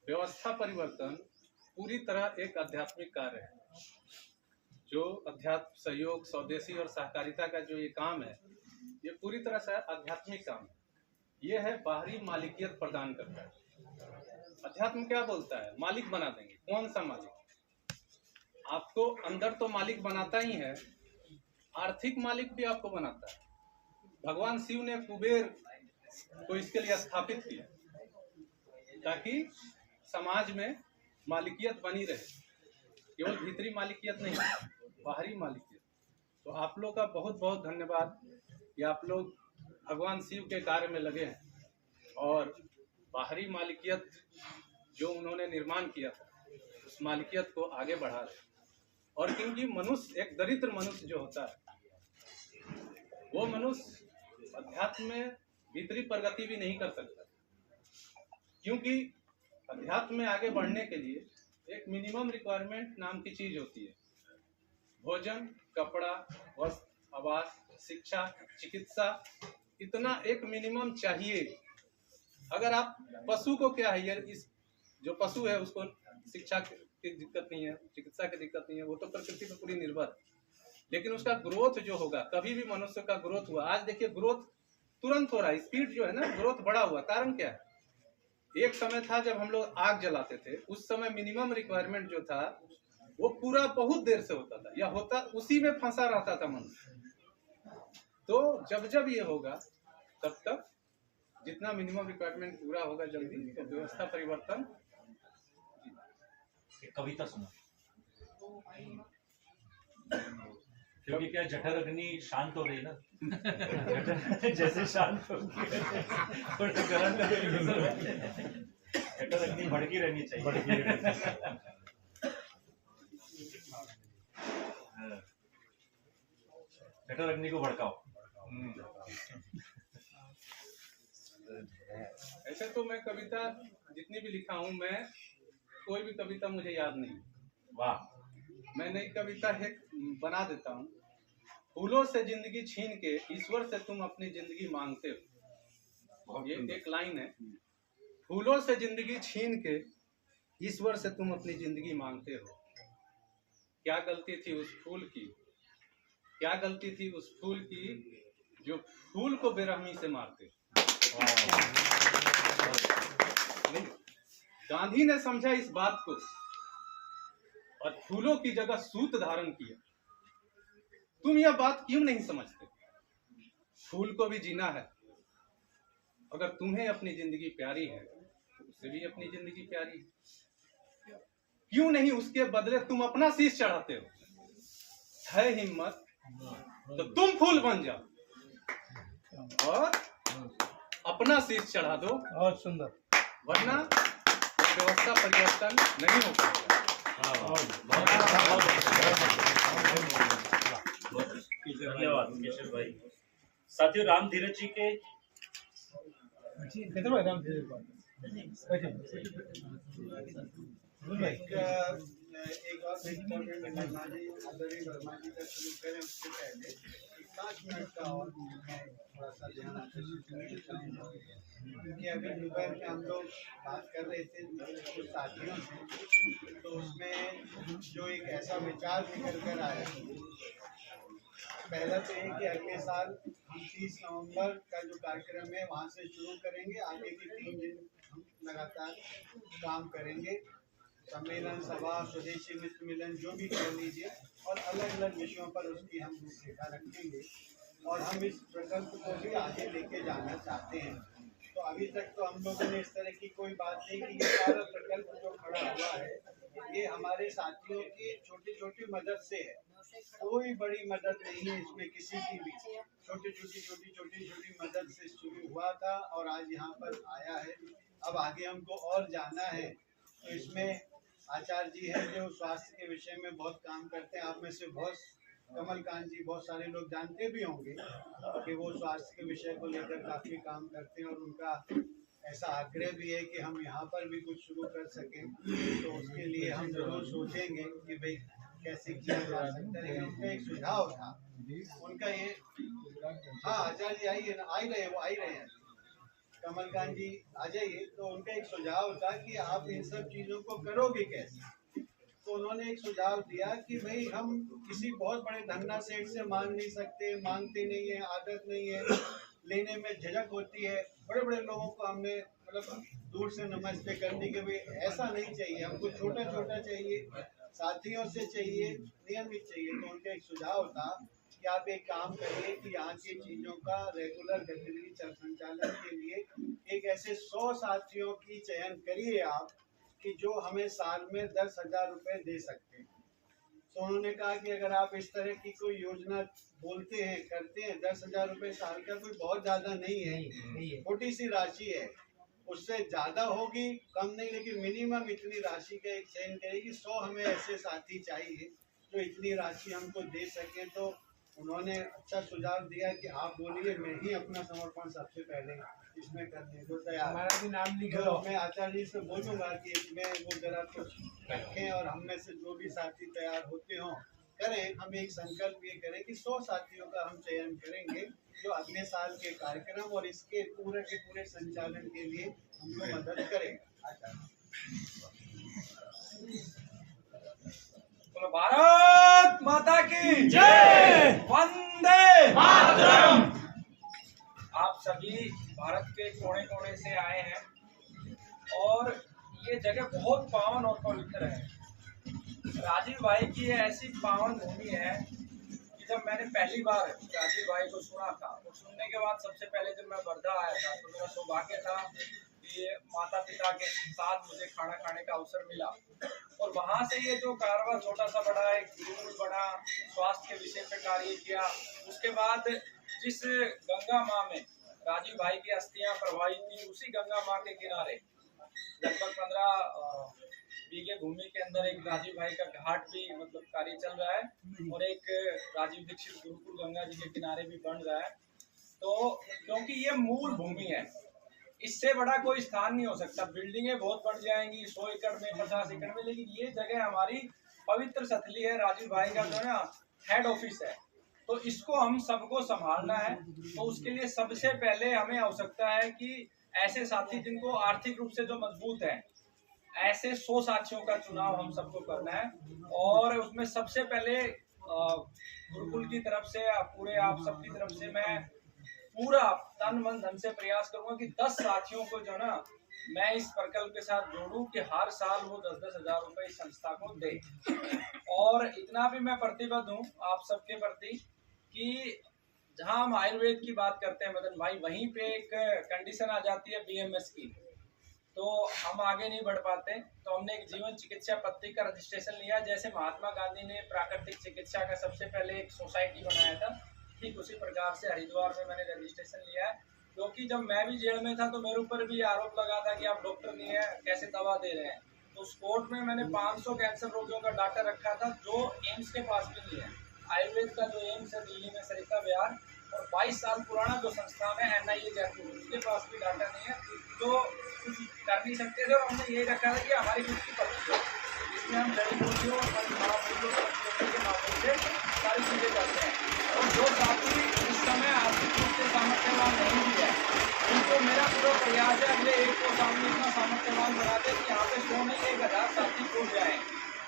व्यवस्था परिवर्तन पूरी तरह एक आध्यात्मिक कार्य है। जो अध्यात्म, सहयोग, स्वदेशी और सहकारिता का जो ये काम है, ये पूरी तरह से आध्यात्मिक काम है। ये है बाहरी मालिकियत प्रदान करता है। अध्यात्म क्या बोलता है? मालिक बना देंगे। कौन सा मालिक? आपको अंदर तो मालिक बनाता ही है, आर्थिक मालिक भी आपको बनाता है। भगवान शिव ने कुबेर को इसके लिए स्थापित किया ताकि समाज में मालिकियत बनी रहे। केवल भीतरी मालिकियत नहीं, बाहरी मालिकियत। तो आप लोग का बहुत बहुत धन्यवाद कि आप लोग भगवान शिव के कार्य में लगे हैं और बाहरी मालिकियत जो उन्होंने निर्माण किया था उस मालिकियत को आगे बढ़ा रहे। और क्योंकि मनुष्य एक दरिद्र मनुष्य जो होता है, वो मनुष्य अध्यात्म में भीतरी प्रगति भी नहीं कर सकता, क्योंकि अध्यात्म में आगे बढ़ने के लिए एक मिनिमम रिक्वायरमेंट नाम की चीज होती है। भोजन, कपड़ा, वस्त्र, आवास, शिक्षा, चिकित्सा, इतना एक मिनिमम चाहिए। अगर आप पशु को क्या है, इस जो पशु है उसको शिक्षा की दिक्कत नहीं है, चिकित्सा की दिक्कत नहीं है, वो तो प्रकृति पर पूरी निर्भर है। लेकिन उसका ग्रोथ जो होगा, कभी भी मनुष्य का ग्रोथ हुआ, आज देखिए ग्रोथ तुरंत हो रहा है, स्पीड जो है ना, ग्रोथ बड़ा हुआ। कारण क्या है? एक समय था जब हम लोग आग जलाते थे, उस समय मिनिमम रिक्वायरमेंट जो था वो पूरा बहुत देर से होता था, या होता उसी में फंसा रहता था मनुष्य। तो जब जब ये होगा तब तक जितना मिनिमम रिक्वायरमेंट पूरा होगा जल्दी, तो व्यवस्था परिवर्तन। एक कविता सुना, क्योंकि क्या जठर अग्नि शांत हो रही ना। जैसे शांत हो थोड़ा गरम जठर अग्नि भड़की रहनी चाहिए। जठर अग्नि को भड़काओ। ऐसे तो मैं कविता जितनी भी लिखा हूँ, मैं कोई भी कविता मुझे याद नहीं। वाह। मैं नई कविता एक बना देता हूँ। फूलों से जिंदगी छीन के ईश्वर से तुम अपनी जिंदगी मांगते हो। ये एक लाइन है। फूलों से जिंदगी छीन के ईश्वर से तुम अपनी जिंदगी मांगते हो। क्या गलती थी उस फूल की, क्या गलती थी उस फूल की जो फूल को बेरहमी से मारते। गांधी ने समझा इस बात को और फूलों की जगह सूत धारण किया। तुम यह बात क्यों नहीं समझते? फूल को भी जीना है। अगर तुम्हें अपनी जिंदगी प्यारी है तो उसे भी अपनी जिंदगी प्यारी है। क्यों नहीं उसके बदले तुम अपना शीश चढ़ाते हो? है हिम्मत तो तुम फूल बन जाओ और अपना शीश चढ़ा दो। बहुत सुंदर। वरना व्यवस्था परिवर्तन नहीं हो पाएगा। धन्यवाद केशव भाई। साथियों, राम धीरज जी के एक और इम्पोर्टेंट वर्मा जी, आदरणीय वर्मा जी का शुरू करें उससे पहले 5 मिनट का और मैं थोड़ा सा ध्यान आकर्षित करना चाहूँगा, क्योंकि अभी दोपहर में हम लोग बात कर रहे थे कुछ साथियों से, तो उसमें जो एक ऐसा विचार निकल कर आया, पहला तो ये कि अगले साल हम 30 नवंबर का जो कार्यक्रम है वहाँ से शुरू करेंगे, आगे के 3 दिन हम लगातार काम करेंगे, सम्मेलन, सभा, स्वदेशी मित्र मिलन, जो भी कह लीजिए, और अलग अलग विषयों पर उसकी हम रूपरेखा रखेंगे और हम इस प्रकल्प को भी आगे लेके जाना चाहते हैं। तो अभी तक तो हम लोगों ने इस तरह की कोई बात नहीं की, ये सारा प्रकल्प जो खड़ा हुआ है ये हमारे साथियों की छोटी छोटी मदद से है, कोई बड़ी मदद नहीं है इसमें किसी की भी, छोटी मदद से शुरू हुआ था और आज यहाँ पर आया है। अब आगे हमको और जाना है, तो इसमें आचार्य जी हैं जो स्वास्थ्य के विषय में बहुत काम करते हैं, आप में से बहुत, कमलकांत जी बहुत सारे लोग जानते भी होंगे कि वो स्वास्थ्य के विषय को लेकर काफी काम करते हैं और उनका ऐसा आग्रह भी है कि हम यहाँ पर भी कुछ शुरू कर सकें, तो उसके लिए हम जरूर सोचेंगे कि भाई कैसे किया जा सकता है। लेकिन उनका एक सुझाव था, उनका ये, हाँ आचार्य जी आइए ना, आ ही रहे हैं कमलकांत जी आ जाइए। तो उनका एक सुझाव था कि आप इन सब चीजों को करोगे कैसे, तो उन्होंने एक सुझाव दिया कि भाई हम किसी बहुत बड़े धन्ना सेठ से मांग नहीं सकते, मांगते नहीं है, आदत नहीं है, लेने में झिझक होती है, बड़े बड़े लोगों को हमने मतलब दूर से नमस्ते करने के भी ऐसा नहीं चाहिए, हमको छोटा छोटा चाहिए, साथियों से चाहिए, नियमित चाहिए। तो उनका एक सुझाव था कि आप एक काम करिए कि यहाँ की चीजों का रेगुलर गतिविधि संचालन के लिए एक ऐसे 100 साथियों की चयन करिए आप कि जो हमें साल में 10,000 रुपए दे सकते हैं। तो उन्होंने कहा कि अगर आप इस तरह की कोई योजना बोलते हैं, करते हैं, 10,000 रुपए साल का कोई बहुत ज्यादा नहीं है, छोटी सी राशि है, उससे ज्यादा होगी कम नहीं, लेकिन मिनिमम इतनी राशि का एक चयन करेगी। 100 हमें ऐसे साथी चाहिए जो इतनी राशि हमको दे सके। तो उन्होंने अच्छा सुझाव दिया कि आप बोलिए, मैं ही अपना समर्पण सबसे पहले इसमें करने को तैयार, हमारा भी नाम लिख लो। मैं आचार्य जी से बोलूँगा कि इसमें वो जरा कुछ रखें और हम में से जो भी साथी तैयार होते हों करें। हम एक संकल्प ये करें कि 100 साथियों का हम चयन करेंगे जो अगले साल के कार्यक्रम और इसके पूरे के पूरे संचालन के लिए हमको मदद करेगा। भारत माता की जय, वंदे मातरम। आप सभी भारत के कोने कोने से आए हैं और ये जगह बहुत पावन और पवित्र है। राजीव भाई की ये ऐसी पावन भूमि है कि जब मैंने पहली बार राजीव भाई को सुना था, तो सुनने के बाद सबसे पहले जब मैं वर्धा आया था तो मेरा सौभाग्य था कि माता पिता के साथ मुझे खाना खाने का अवसर मिला और वहाँ से ये जो कारवा छोटा सा बड़ा एक गुरुकुल बना, स्वास्थ्य के विषय पे कार्य किया। उसके बाद जिस गंगा माँ में राजीव भाई की अस्थियां प्रवाहित थी, उसी गंगा माँ के किनारे लगभग 15 बीघे भूमि के अंदर एक राजीव भाई का घाट भी मतलब कार्य चल रहा है और एक राजीव दीक्षित गुरुकुल गंगा जी के किनारे भी बन रहा है। तो क्योंकि ये मूल भूमि है, इससे बड़ा कोई स्थान नहीं हो सकता। बिल्डिंगें बहुत बढ़ जाएंगी 100 एकड़ में, 50 एकड़ में, लेकिन ये जगह हमारी पवित्र स्थली है। राजीव भाई का जो है ना हेड ऑफिस है, तो इसको हम सबको संभालना है। तो उसके लिए सबसे पहले हमें आवश्यकता है कि ऐसे साथी जिनको आर्थिक रूप से जो मजबूत है, ऐसे 100 साथियों का चुनाव हम सबको करना है। और उसमें सबसे पहले गुरुकुल की तरफ से, पूरे आप सबकी तरफ से मैं पूरा तन मन धन से प्रयास करूंगा कि 10 साथियों को जो ना मैं इस प्रकल्प के साथ जोड़ूं कि हर साल वो 10-10 हजार रुपए इस संस्था को दे। और इतना भी मैं प्रतिबद्ध हूँ आप सबके प्रति कि जहां हम आयुर्वेद की बात करते हैं मदन भाई, वहीं पे एक कंडीशन आ जाती है बीएमएस की, तो हम आगे नहीं बढ़ पाते। तो हमने एक जीवन चिकित्सा पद्धति का रजिस्ट्रेशन लिया। जैसे महात्मा गांधी ने प्राकृतिक चिकित्सा का सबसे पहले एक सोसाइटी बनाया था, ठीक उसी प्रकार से हरिद्वार में मैंने रजिस्ट्रेशन लिया है। क्योंकि जब मैं भी जेल में था तो मेरे ऊपर भी आरोप लगा था कि आप डॉक्टर नहीं है, कैसे दवा दे रहे हैं। तो उस कोर्ट में मैंने 500 कैंसर रोगियों का डाटा रखा था जो एम्स के पास भी नहीं है। आयुर्वेद का जो एम्स है दिल्ली में सरिता विहार, और 22 साल पुराना जो संस्थान है NIA जयपुर, उसके पास भी डाटा नहीं है। तो कुछ कर नहीं सकते थे और हमने ये रखा था कि हमारी खुद की पर्ची हो, इसमें हम जड़ी बूटियों और महापुरुषों के माध्यम से सारी चीज़ें करते हैं। और जो साथी इस समय आर्थिक रूप से सामर्थ्यवान नहीं भी है, उनको मेरा पूरा प्रयास है अगले एक को सामने इतना सामर्थ्यवान बना दे कि यहाँ पे 100 नहीं 1000 साथी जुड़ जाएँ।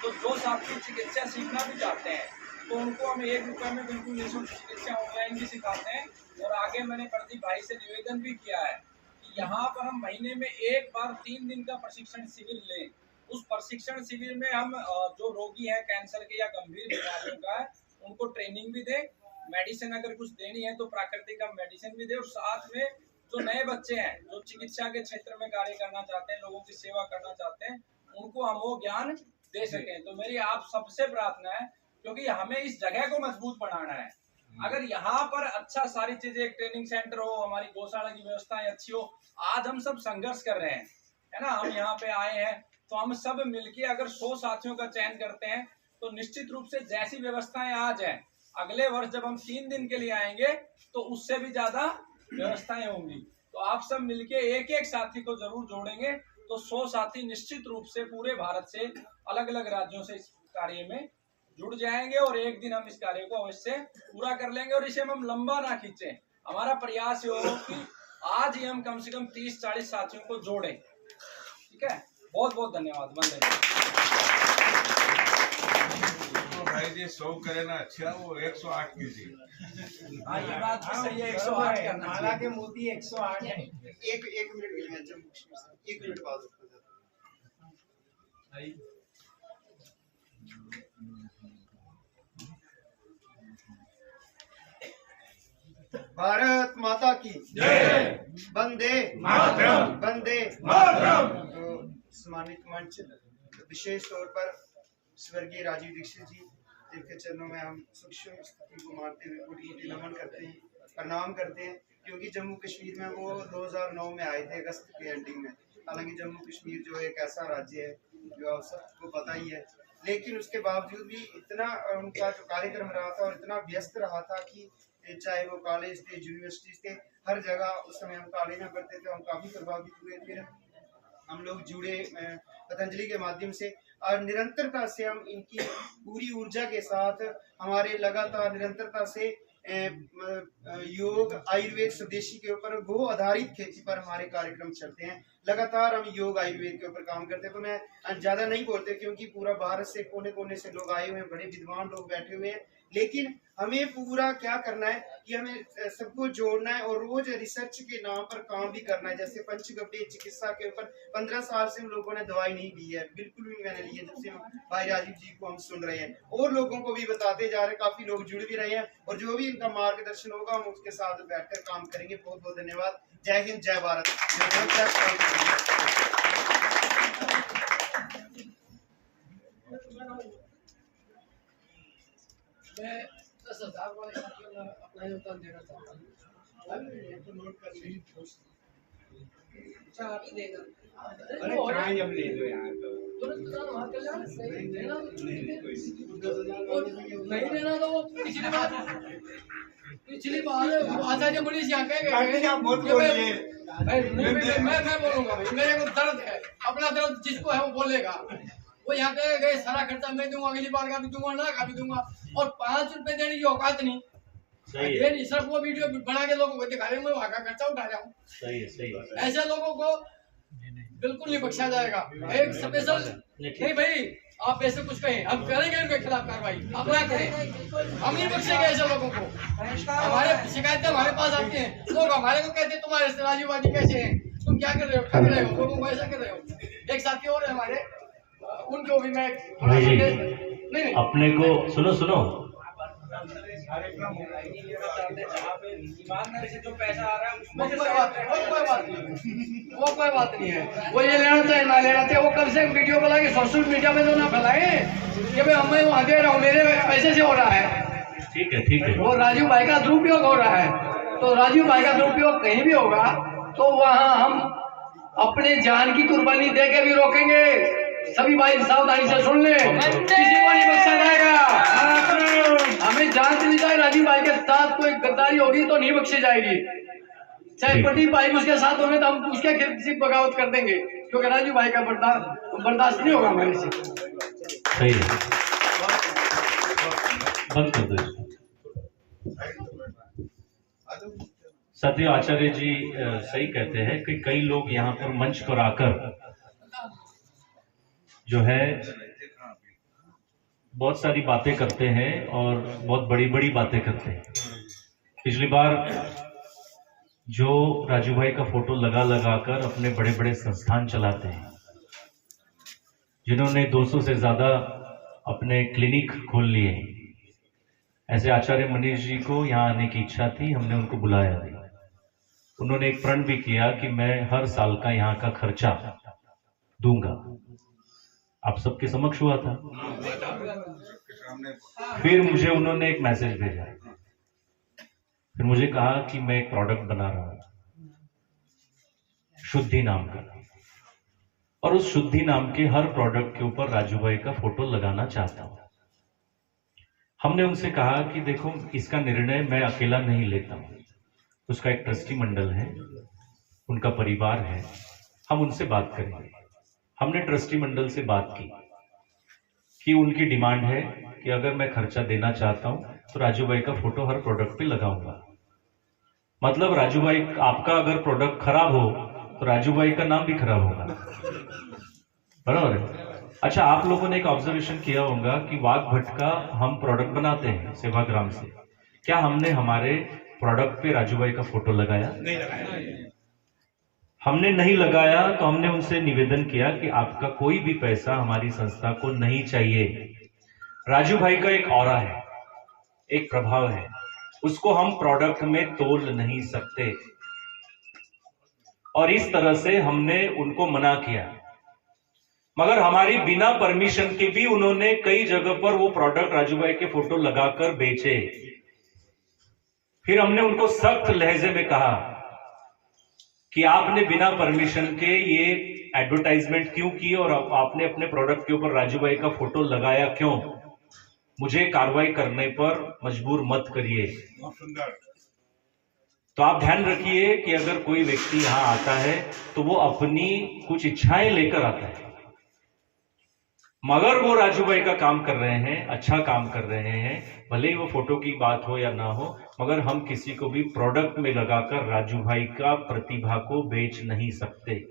तो जो साथी चिकित्सा सीखना भी चाहते हैं तो उनको हम 1 रुपये में बिल्कुल निःशुल्क चिकित्सा ऑनलाइन भी सिखाते हैं। और आगे मैंने प्रदीप भाई से निवेदन भी किया है कि यहाँ पर हम महीने में एक बार 3 दिन का प्रशिक्षण शिविर लें। उस प्रशिक्षण शिविर में हम जो रोगी हैं कैंसर के या गंभीर बीमारियों का है उनको ट्रेनिंग भी दें, मेडिसिन अगर कुछ देनी है तो प्राकृतिक हम मेडिसिन भी दें, और साथ में जो नए बच्चे हैं जो चिकित्सा के क्षेत्र में कार्य करना चाहते हैं, लोगों की सेवा करना चाहते हैं, उनको हम वो ज्ञान दे सकें। तो मेरी आप सबसे प्रार्थना है, क्योंकि हमें इस जगह को मजबूत बनाना है। अगर यहाँ पर अच्छा सारी चीजें, एक ट्रेनिंग सेंटर हो, हमारी गौशाला की व्यवस्थाएं अच्छी हो, आज हम सब संघर्ष कर रहे हैं, है ना, हम यहाँ पे आए हैं तो हम सब मिलके अगर 100 साथियों का चयन करते हैं तो निश्चित रूप से जैसी व्यवस्थाएं आज हैं, अगले वर्ष जब हम 3 दिन के लिए आएंगे तो उससे भी ज्यादा व्यवस्थाएं होंगी। तो आप सब मिलके एक एक साथी को जरूर जोड़ेंगे तो 100 साथी निश्चित रूप से पूरे भारत से अलग अलग राज्यों से इस कार्य में जुड़ जाएंगे और एक दिन हम इस कार्य को अवश्य पूरा कर लेंगे। और इसे हम लंबा ना खींचें, हमारा प्रयास ये हो कि आज ही हम कम से कम 30-40 साथियों को जोड़ें। ठीक है, बहुत बहुत धन्यवाद। वंदे। भाई जी 100 करे ना, अच्छा वो 108 कीजिए। हाँ, ये बात भी सही है, 108 करना माला के मोती 108 है। एक मिनट के लिए जम्मू कश्मीर से 1 मिनट बाद भारत माता की जय, वंदे मातरम, वंदे मातरम। तो सम्मानित मंच, विशेष तौर पर स्वर्गीय राजीव दीक्षित जी जिनके चरणों में हम सूक्ष्म स्थिति को मानते हुए कोटि-कोटि नमन करते हैं, प्रणाम करते हैं, क्योंकि जम्मू कश्मीर में वो 2009 में आए थे अगस्त के एंडिंग में। हालांकि जम्मू कश्मीर जो एक ऐसा राज्य है जो आप सबको पता ही है, लेकिन उसके बावजूद भी इतना उनका जो कार्यक्रम रहा था और इतना व्यस्त रहा था कि चाहे वो कॉलेज थे, यूनिवर्सिटीज थे, हर जगह उस समय हम कॉलेज में पढ़ते थे, हम काफी प्रभावित हुए। फिर हम लोग जुड़े पतंजलि के माध्यम से और निरंतरता से हम इनकी पूरी ऊर्जा के साथ हमारे लगातार निरंतरता से योग आयुर्वेद स्वदेशी के ऊपर गो आधारित खेती पर हमारे कार्यक्रम चलते हैं। लगातार हम योग आयुर्वेद के ऊपर काम करते हैं। तो मैं ज्यादा नहीं बोलते क्योंकि पूरा भारत से कोने कोने से लोग आए हुए हैं, बड़े विद्वान लोग बैठे हुए हैं, लेकिन हमें पूरा क्या करना है कि हमें सबको जोड़ना है और रोज रिसर्च के नाम पर काम भी करना है। जैसे पंचगव्य चिकित्सा के ऊपर 15 साल से हम लोगों ने दवाई नहीं ली है, बिल्कुल भी मैंने ली है जब से भाई राजीव जी को हम सुन रहे हैं, और लोगों को भी बताते जा रहे हैं, काफी लोग जुड़ भी रहे हैं, और जो भी इनका मार्गदर्शन होगा हम उसके साथ बैठकर काम करेंगे। बहुत बहुत धन्यवाद। जय हिंद, जय भारत। मैं 10,000 वाले में अपना योगदान देना चाहता हूँ। चाबी देना। अरे चाय जब ले लो यार तो तुरंत बताना वहाँ कल्याण नहीं देना नहीं देना तो वो पिछली बार आचार्य पुलिस यहाँ कहेंगे आप बहुत बोलिए। मैं बोलूंगा भाई, मेरे को दर्द है, अपना दर्द जिसको है वो बोलेगा। वो यहाँ कहे गए सारा खर्चा मैं दूंगा, अगली बार का भी दूंगा, ना का भी दूंगा, और 5 रुपए देने की औकात नहीं। ये नहीं सिर्फ वो वीडियो बना के लोगों को दिखा रहे, मैं वहाँ का खर्चा उठा रहा हूँ। सही है, सही है। ऐसे लोगों को बिल्कुल नहीं बख्शा जाएगा। एक स्पेशल नहीं भाई, आप ऐसे कुछ कहें, हम करेंगे इनके खिलाफ कार्रवाई, अपना करें, हम नहीं बख्शेंगे ऐसे लोगों को। हमारे शिकायतें हमारे पास आती हैं, लोग हमारे को कहते हैं तुम्हारे राजीववादी कैसे हैं, तुम क्या कर रहे हो, ठग रहे हो, लोगों को ऐसा कर रहे हो। एक साथी और है हमारे, उनको भी मैं नहीं अपने को सुनो ईमानदारी से जो पैसा आ रहा है वो कोई बात नहीं है। वो ये लेना चाहिए ना लेना चाहिए, वो कम से कम वीडियो बना के सोशल मीडिया में तो ना फैलाए कि भाई मैं वहाँ दे रहा हूँ, मेरे पैसे से हो रहा है। ठीक है, ठीक है। वो राजीव भाई का दुरुपयोग हो रहा है, तो राजीव भाई का दुरुपयोग कहीं भी होगा तो वहाँ हम अपने जान की कुर्बानी दे के भी रोकेंगे। सभी भाई सावधानी से सुन ले, किसी को नहीं बख्शा जाएगा। हमें जान से नहीं जाए, राजीव भाई के साथ कोई गद्दारी होगी तो नहीं बख्शी जाएगी। चाहे प्रदीप भाई उसके साथ होंगे तो हम उसके खिलाफ सिर्फ बगावत कर देंगे, क्योंकि राजू भाई का बर्दाश्त नहीं होगा हमारे से। सही है, बंद कर दो इसको। सत्य आचार्य जी सही कहते हैं कि कई लोग यहाँ पर मंच पर आकर जो है बहुत सारी बातें करते हैं और बहुत बड़ी बड़ी बातें करते हैं। पिछली बार जो राजू भाई का फोटो लगा लगा कर अपने बड़े बड़े संस्थान चलाते हैं, जिन्होंने 200 से ज्यादा अपने क्लिनिक खोल लिए, ऐसे आचार्य मनीष जी को यहाँ आने की इच्छा थी, हमने उनको बुलाया। उन्होंने एक प्रण भी किया कि मैं हर साल का यहाँ का खर्चा दूंगा। आप सबके समक्ष हुआ था। फिर मुझे उन्होंने एक मैसेज भेजा, फिर मुझे कहा कि मैं एक प्रोडक्ट बना रहा हूं शुद्धि नाम का, और उस शुद्धि नाम के हर प्रोडक्ट के ऊपर राजू भाई का फोटो लगाना चाहता हूं। हमने उनसे कहा कि देखो, इसका निर्णय मैं अकेला नहीं लेता हूं, उसका एक ट्रस्टी मंडल है, उनका परिवार है, हम उनसे बात करेंगे। हमने ट्रस्टी मंडल से बात की कि उनकी डिमांड है कि अगर मैं खर्चा देना चाहता हूं तो राजू भाई का फोटो हर प्रोडक्ट पे लगाऊंगा। मतलब राजू भाई, आपका अगर प्रोडक्ट खराब हो तो राजू भाई का नाम भी खराब होगा, बराबर है। अच्छा, आप लोगों ने एक ऑब्जर्वेशन किया होगा कि वाघ भट्ट का हम प्रोडक्ट बनाते हैं सेवाग्राम से, क्या हमने हमारे प्रोडक्ट पे राजू भाई का फोटो लगाया? नहीं लगाया। हमने नहीं लगाया तो हमने उनसे निवेदन किया कि आपका कोई भी पैसा हमारी संस्था को नहीं चाहिए। राजू भाई का एक ऑरा है, एक प्रभाव है, उसको हम प्रोडक्ट में तोल नहीं सकते, और इस तरह से हमने उनको मना किया। मगर हमारी बिना परमिशन के भी उन्होंने कई जगह पर वो प्रोडक्ट राजू भाई के फोटो लगाकर बेचे। फिर हमने उनको सख्त लहजे में कहा कि आपने बिना परमिशन के ये एडवर्टाइजमेंट क्यों की और आपने अपने प्रोडक्ट के ऊपर राजू भाई का फोटो लगाया क्यों? मुझे कार्रवाई करने पर मजबूर मत करिए। तो आप ध्यान रखिए कि अगर कोई व्यक्ति यहां आता है तो वो अपनी कुछ इच्छाएं लेकर आता है, मगर वो राजू भाई का काम कर रहे हैं, अच्छा काम कर रहे हैं, भले ही वो फोटो की बात हो या ना हो, मगर हम किसी को भी प्रोडक्ट में लगाकर राजू भाई का प्रतिभा को बेच नहीं सकते।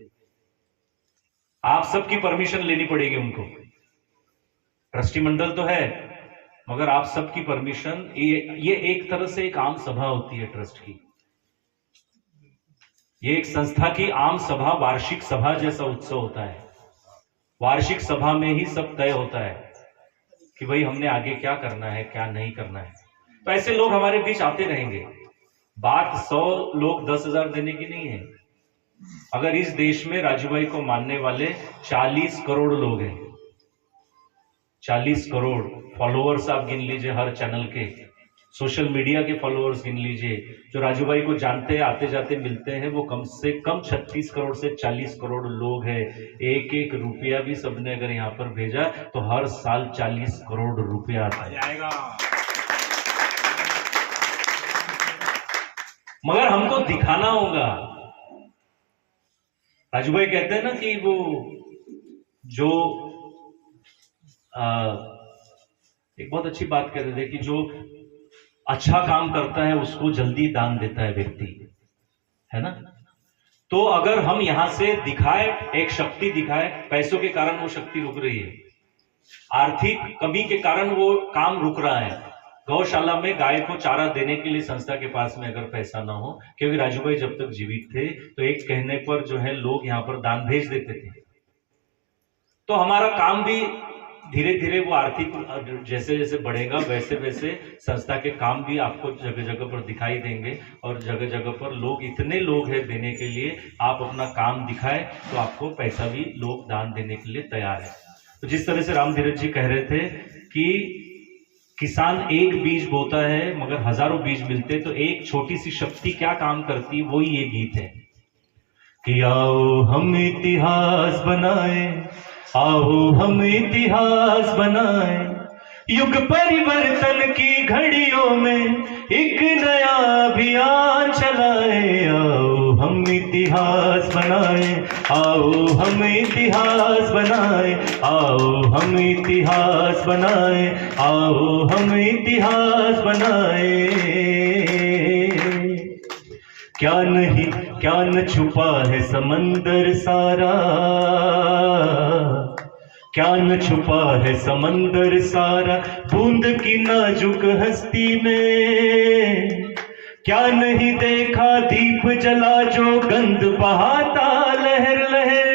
आप सबकी परमिशन लेनी पड़ेगी उनको। ट्रस्टी मंडल तो है, मगर आप सबकी परमिशन, ये एक तरह से एक आम सभा होती है ट्रस्ट की, ये एक संस्था की आम सभा, वार्षिक सभा जैसा उत्सव होता है। वार्षिक सभा में ही सब तय होता है कि भाई हमने आगे क्या करना है, क्या नहीं करना है। तो ऐसे लोग हमारे बीच आते रहेंगे। बात 100 लोग 10,000 देने की नहीं है। अगर इस देश में राजू भाई को मानने वाले 40 करोड़ लोग हैं, 40 करोड़ फॉलोअर्स आप गिन लीजिए हर चैनल के, सोशल मीडिया के फॉलोअर्स गिन लीजिए, जो राजू भाई को जानते हैं, आते जाते मिलते हैं, वो कम से कम 36 करोड़ से 40 करोड़ लोग हैं। एक एक रुपया भी सबने अगर यहाँ पर भेजा तो हर साल 40 करोड़ रुपया आता जाएगा। मगर हमको दिखाना होगा। राजू भाई कहते हैं ना कि वो जो एक बहुत अच्छी बात कहते थे कि जो अच्छा काम करता है उसको जल्दी दान देता है व्यक्ति, है ना। तो अगर हम यहां से दिखाए, एक शक्ति दिखाए, पैसों के कारण वो शक्ति रुक रही है, आर्थिक कमी के कारण वो काम रुक रहा है। गौशाला में गाय को चारा देने के लिए संस्था के पास में अगर पैसा ना हो, क्योंकि राजू भाई जब तक जीवित थे तो एक कहने पर जो है लोग यहाँ पर दान भेज देते थे, तो हमारा काम भी धीरे धीरे वो आर्थिक जैसे जैसे बढ़ेगा वैसे वैसे संस्था के काम भी आपको जगह जगह पर दिखाई देंगे, और जगह जगह पर लोग, इतने लोग हैं देने के लिए, आप अपना काम दिखाए तो आपको पैसा भी लोग दान देने के लिए तैयार है। तो जिस तरह से राम धीरज जी कह रहे थे कि किसान एक बीज बोता है मगर हजारों बीज मिलते, तो एक छोटी सी शक्ति क्या काम करती, वही ये गीत है कि आओ हम इतिहास बनाए, आओ हम इतिहास बनाए, युग परिवर्तन की घड़ियों में एक नया अभियान चलाए, आओ इतिहास बनाए, आओ हम इतिहास बनाए। क्या न छुपा है समंदर सारा, क्या न छुपा है समंदर सारा बूंद की नाजुक हस्ती में। क्या नहीं देखा दीप जला जो गंध बहाता लहर लहर।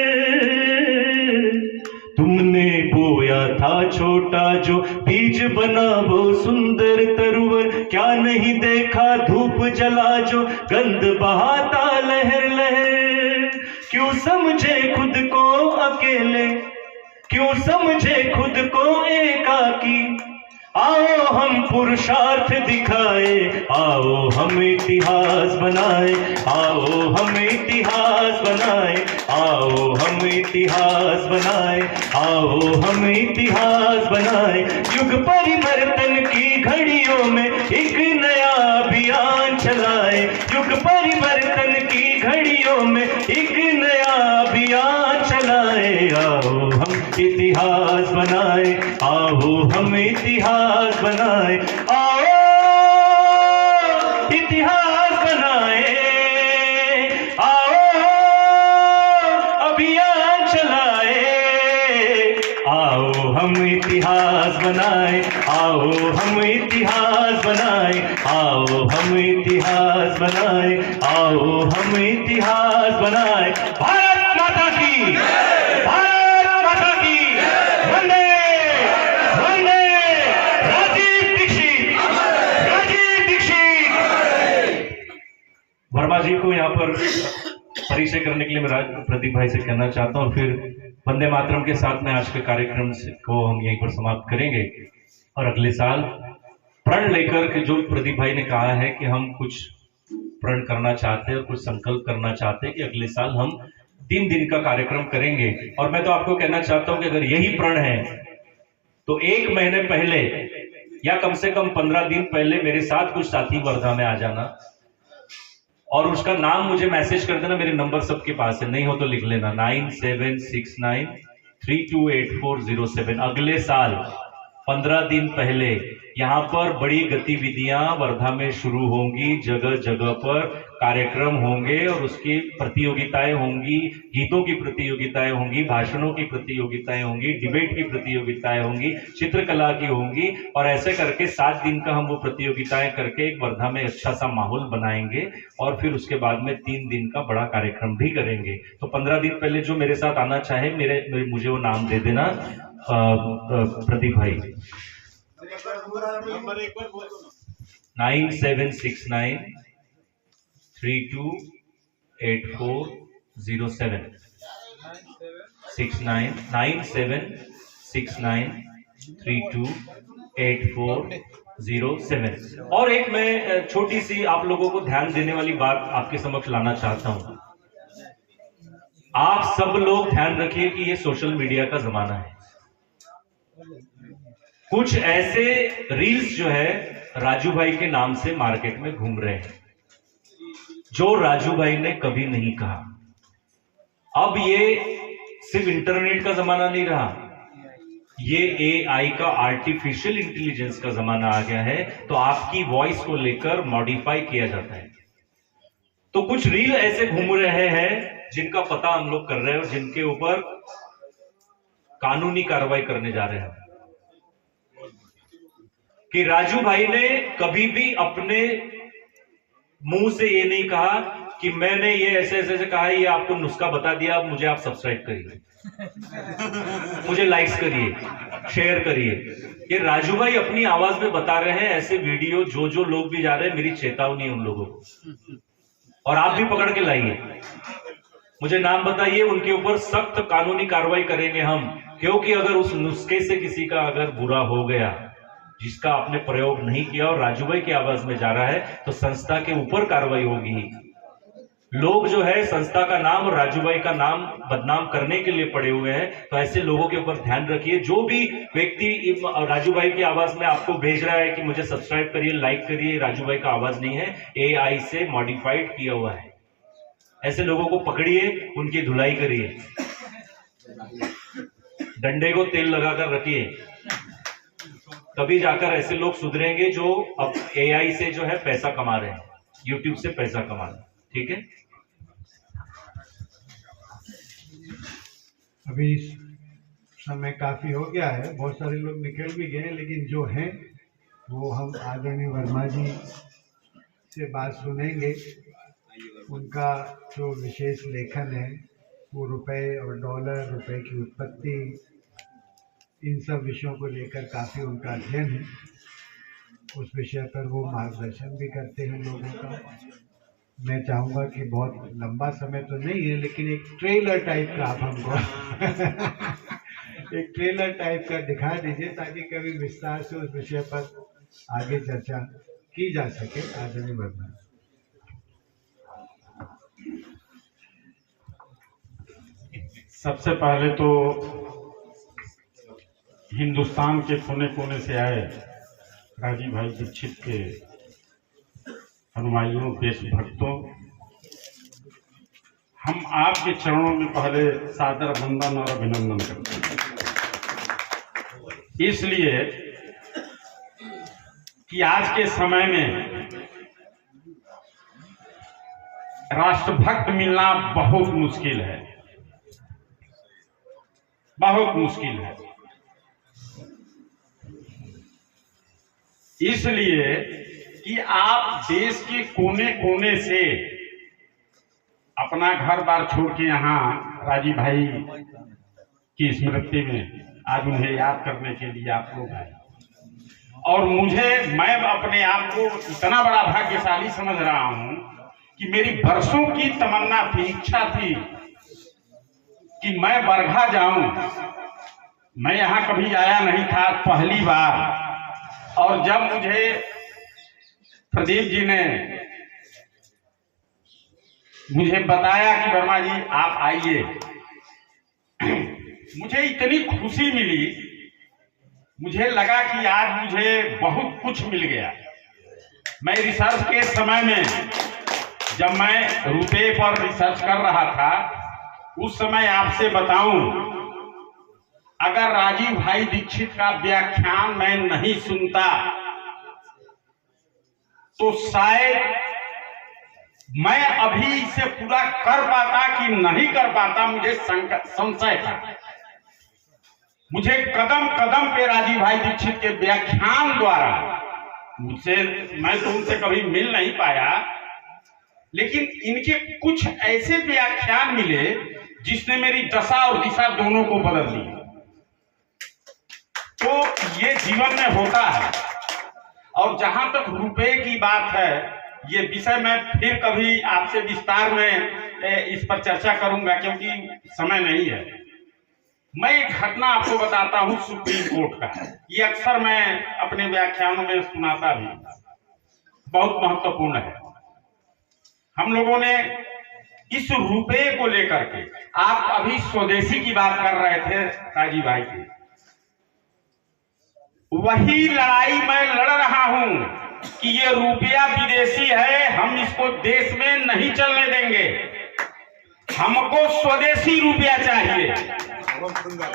तुमने बोया था छोटा जो बीज बना वो सुंदर तरुवर। क्या नहीं देखा धूप जला जो गंध बहाता लहर लहर। क्यों समझे खुद को अकेले, क्यों समझे खुद को एकाकी। आओ हम पुरुषार्थ दिखाए, आओ हम इतिहास बनाए, आओ हम इतिहास बनाए, आओ हम इतिहास बनाए, आओ हम इतिहास बनाए। युग परिवर्तन की घड़ियों में एक नया अभियान चलाए, युग परिवर्तन की घड़ियों में एक नया अभियान चलाए। आओ हम इतिहास बनाए, आओ हम इतिहास बनाए, आओ इतिहास बनाए, आओ अभियान चलाए। आओ हम इतिहास बनाए, आओ हम इतिहास बनाए, आओ हम इतिहास बनाए, आओ हम इतिहास बनाए। भारत माता की, भारत माता की, वंदे वंदे। राजीव दीक्षित, राजीव दीक्षित। वर्मा जी को यहाँ पर परिचय करने के लिए मैं प्रदीप भाई से कहना चाहता हूँ, फिर वंदे मातरम के साथ में आज के कार्यक्रम को हम यहीं पर समाप्त करेंगे। और अगले साल प्रण लेकर के जो प्रदीप भाई ने कहा है कि हम कुछ प्रण करना चाहते हैं और कुछ संकल्प करना चाहते हैं कि अगले साल हम 3 दिन का कार्यक्रम करेंगे। और मैं तो आपको कहना चाहता हूं कि अगर यही प्रण है तो 1 महीने पहले या कम से कम 15 दिन पहले मेरे साथ कुछ साथी वर्धा में आ जाना और उसका नाम मुझे मैसेज कर देना। मेरे नंबर सबके पास है, नहीं हो तो लिख लेना 9769328407। अगले साल 15 दिन पहले यहाँ पर बड़ी गतिविधियां वर्धा में शुरू होंगी, जगह जगह पर कार्यक्रम होंगे और उसकी प्रतियोगिताएं होंगी, गीतों की प्रतियोगिताएं होंगी, भाषणों की प्रतियोगिताएं होंगी, डिबेट की प्रतियोगिताएं होंगी, चित्रकला की होंगी। और ऐसे करके 7 दिन का हम वो प्रतियोगिताएं करके एक वर्धा में अच्छा सा माहौल बनाएंगे और फिर उसके बाद में 3 दिन का बड़ा कार्यक्रम भी करेंगे। तो 15 दिन पहले जो मेरे साथ आना चाहे मुझे वो नाम दे देना प्रदीप भाई। 9769328407 9769328407। और एक मैं छोटी सी आप लोगों को ध्यान देने वाली बात आपके समक्ष लाना चाहता हूं। आप सब लोग ध्यान रखिए कि ये सोशल मीडिया का जमाना है। कुछ ऐसे रील्स जो है राजू भाई के नाम से मार्केट में घूम रहे हैं जो राजू भाई ने कभी नहीं कहा। अब ये सिर्फ इंटरनेट का जमाना नहीं रहा, ये AI का आर्टिफिशियल इंटेलिजेंस का जमाना आ गया है। तो आपकी वॉइस को लेकर मॉडिफाई किया जाता है। तो कुछ रील ऐसे घूम रहे हैं जिनका पता हम लोग कर रहे हैं और जिनके ऊपर कानूनी कार्रवाई करने जा रहे हैं कि राजू भाई ने कभी भी अपने मुंह से ये नहीं कहा कि मैंने ये ऐसे ऐसे कहा है, ये आपको नुस्खा बता दिया, अब मुझे आप सब्सक्राइब करिए, मुझे लाइक्स करिए, शेयर करिए। ये राजू भाई अपनी आवाज में बता रहे हैं ऐसे वीडियो जो लोग भी जा रहे हैं। मेरी चेतावनी उन लोगों को, और आप भी पकड़ के लाइए, मुझे नाम बताइए, उनके ऊपर सख्त कानूनी कार्रवाई करेंगे हम। क्योंकि अगर उस नुस्खे से किसी का अगर बुरा हो गया जिसका आपने प्रयोग नहीं किया और राजू भाई की आवाज में जा रहा है तो संस्था के ऊपर कार्रवाई होगी। लोग जो है संस्था का नाम और राजू भाई का नाम बदनाम करने के लिए पड़े हुए हैं। तो ऐसे लोगों के ऊपर ध्यान रखिए। जो भी व्यक्ति राजू भाई की आवाज में आपको भेज रहा है कि मुझे सब्सक्राइब करिए, लाइक करिए, राजू भाई का आवाज नहीं है, AI से मॉडिफाइड किया हुआ है। ऐसे लोगों को पकड़िए, उनकी धुलाई करिए, डंडे को तेल लगाकर रखिए तभी जाकर ऐसे लोग सुधरेंगे जो अब AI से जो है पैसा कमा रहे हैं, YouTube से पैसा कमा रहे हैं। ठीक है, अभी समय काफी हो गया है, बहुत सारे लोग निकल भी गए, लेकिन जो हैं वो हम आदरणीय वर्मा जी से बात सुनेंगे। उनका जो विशेष लेखन है वो रुपए और डॉलर, रुपए की उत्पत्ति, इन सब विषयों को लेकर काफ़ी उनका अध्ययन है। उस विषय पर वो मार्गदर्शन भी करते हैं लोगों का। मैं चाहूँगा कि बहुत लंबा समय तो नहीं है, लेकिन एक ट्रेलर टाइप का आप हमको एक ट्रेलर टाइप का दिखा दीजिए, ताकि कभी विस्तार से उस विषय पर आगे चर्चा की जा सके। आदरणीय वर्मा। सबसे पहले तो हिंदुस्तान के कोने कोने से आए राजीव भाई दीक्षित के अनुयायियों, देशभक्तों, हम आपके चरणों में पहले सादर वंदन और अभिनंदन करते हैं, इसलिए कि आज के समय में राष्ट्रभक्त मिलना बहुत मुश्किल है, बहुत मुश्किल है। इसलिए कि आप देश के कोने कोने से अपना घर बार छोड़ के यहाँ राजीव भाई की स्मृति में आज उन्हें याद करने के लिए आप लोग आए, और मैं अपने आप को इतना बड़ा भाग्यशाली समझ रहा हूँ कि मेरी बरसों की तमन्ना थी, इच्छा थी कि मैं बरघा जाऊं। मैं यहाँ कभी आया नहीं था, पहली बार। और जब मुझे प्रदीप जी ने मुझे बताया कि वर्मा जी आप आइए, मुझे इतनी खुशी मिली, मुझे लगा कि आज मुझे बहुत कुछ मिल गया। मैं रिसर्च के समय में, जब मैं रुपये पर रिसर्च कर रहा था, उस समय आपसे बताऊं, अगर राजीव भाई दीक्षित का व्याख्यान मैं नहीं सुनता तो शायद मैं अभी इसे पूरा कर पाता कि नहीं कर पाता, मुझे संशय था। मुझे कदम कदम पे राजीव भाई दीक्षित के व्याख्यान द्वारा, मैं तो उनसे कभी मिल नहीं पाया, लेकिन इनके कुछ ऐसे व्याख्यान मिले जिसने मेरी दशा और दिशा दोनों को बदल दी। तो ये जीवन में होता है। और जहां तक रुपए की बात है, ये विषय मैं फिर कभी आपसे विस्तार में इस पर चर्चा करूंगा, क्योंकि समय नहीं है। मैं एक घटना आपको बताता हूं सुप्रीम कोर्ट का। ये अक्सर मैं अपने व्याख्यानों में सुनाता भी, बहुत महत्वपूर्ण है। हम लोगों ने इस रुपये को लेकर के, आप अभी स्वदेशी की बात कर रहे थे राजीव भाई की, वही लड़ाई मैं लड़ रहा हूं कि ये रुपया विदेशी है, हम इसको देश में नहीं चलने देंगे, हमको स्वदेशी रुपया चाहिए।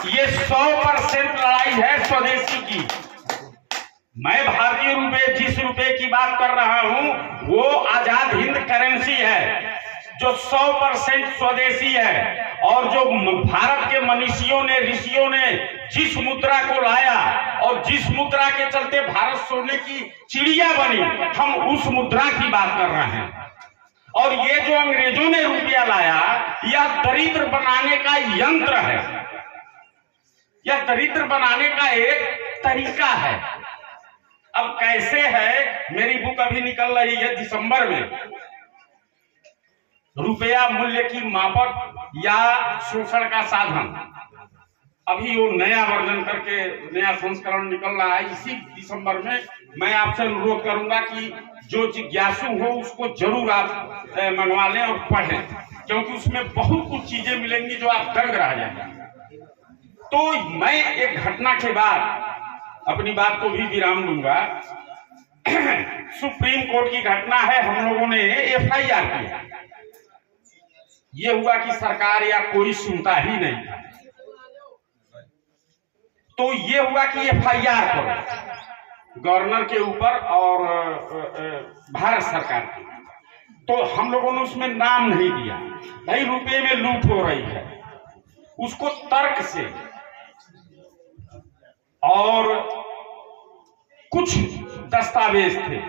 ये 100% लड़ाई है स्वदेशी की। मैं भारतीय रुपये, जिस रुपये की बात कर रहा हूं वो आजाद हिंद करेंसी है, जो 100% स्वदेशी है। और जो भारत के मनीषियों ने, ऋषियों ने जिस मुद्रा को लाया और जिस मुद्रा के चलते भारत सोने की चिड़िया बनी, हम उस मुद्रा की बात कर रहे हैं। और ये जो अंग्रेजों ने रुपया लाया, यह दरिद्र बनाने का यंत्र है, यह दरिद्र बनाने का एक तरीका है। अब कैसे है, मेरी बुक अभी निकल रही है दिसंबर में, रुपया मूल्य की मापक या शोषण का साधन। अभी वो नया वर्जन करके नया संस्करण निकल रहा है। इसी दिसंबर में मैं आपसे अनुरोध करूंगा कि जो जिज्ञासु हो उसको जरूर आप मंगवा लें और पढ़ें, क्योंकि उसमें बहुत कुछ चीजें मिलेंगी जो आप दंग रह जाएंगे। तो मैं एक घटना के बाद अपनी बात को भी विराम दूंगा। सुप्रीम कोर्ट की घटना है, हम लोगों ने FIR किया। ये हुआ कि सरकार या कोई सुनता ही नहीं था, तो ये हुआ कि FIR करो। गवर्नर के ऊपर और भारत सरकार के, तो हम लोगों ने उसमें नाम नहीं दिया। भाई रुपए में लूट हो रही है, उसको तर्क से और कुछ दस्तावेज थे,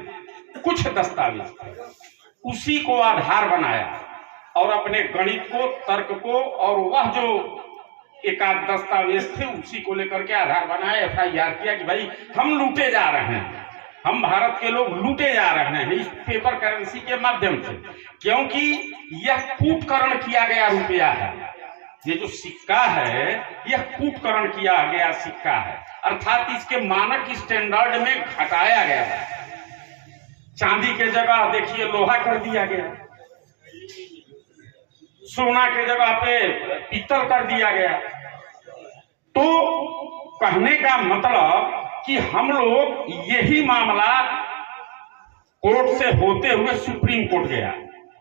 उसी को आधार बनाया और अपने गणित को, तर्क को और वह जो एक आध दस्तावेज थे उसी को लेकर के आधार बनाया, FIR किया कि भाई हम लूटे जा रहे हैं, हम भारत के लोग लूटे जा रहे हैं इस पेपर करेंसी के माध्यम से, क्योंकि यह कूटकरण किया गया रुपया है। ये जो सिक्का है यह कूटकरण किया गया सिक्का है, अर्थात इसके मानक स्टैंडर्ड में घटाया गया है। चांदी के जगह देखिए लोहा कर दिया गया, सोना के जगह पे पीतल कर दिया गया। तो कहने का मतलब कि हम लोग यही मामला कोर्ट से होते हुए सुप्रीम कोर्ट गया।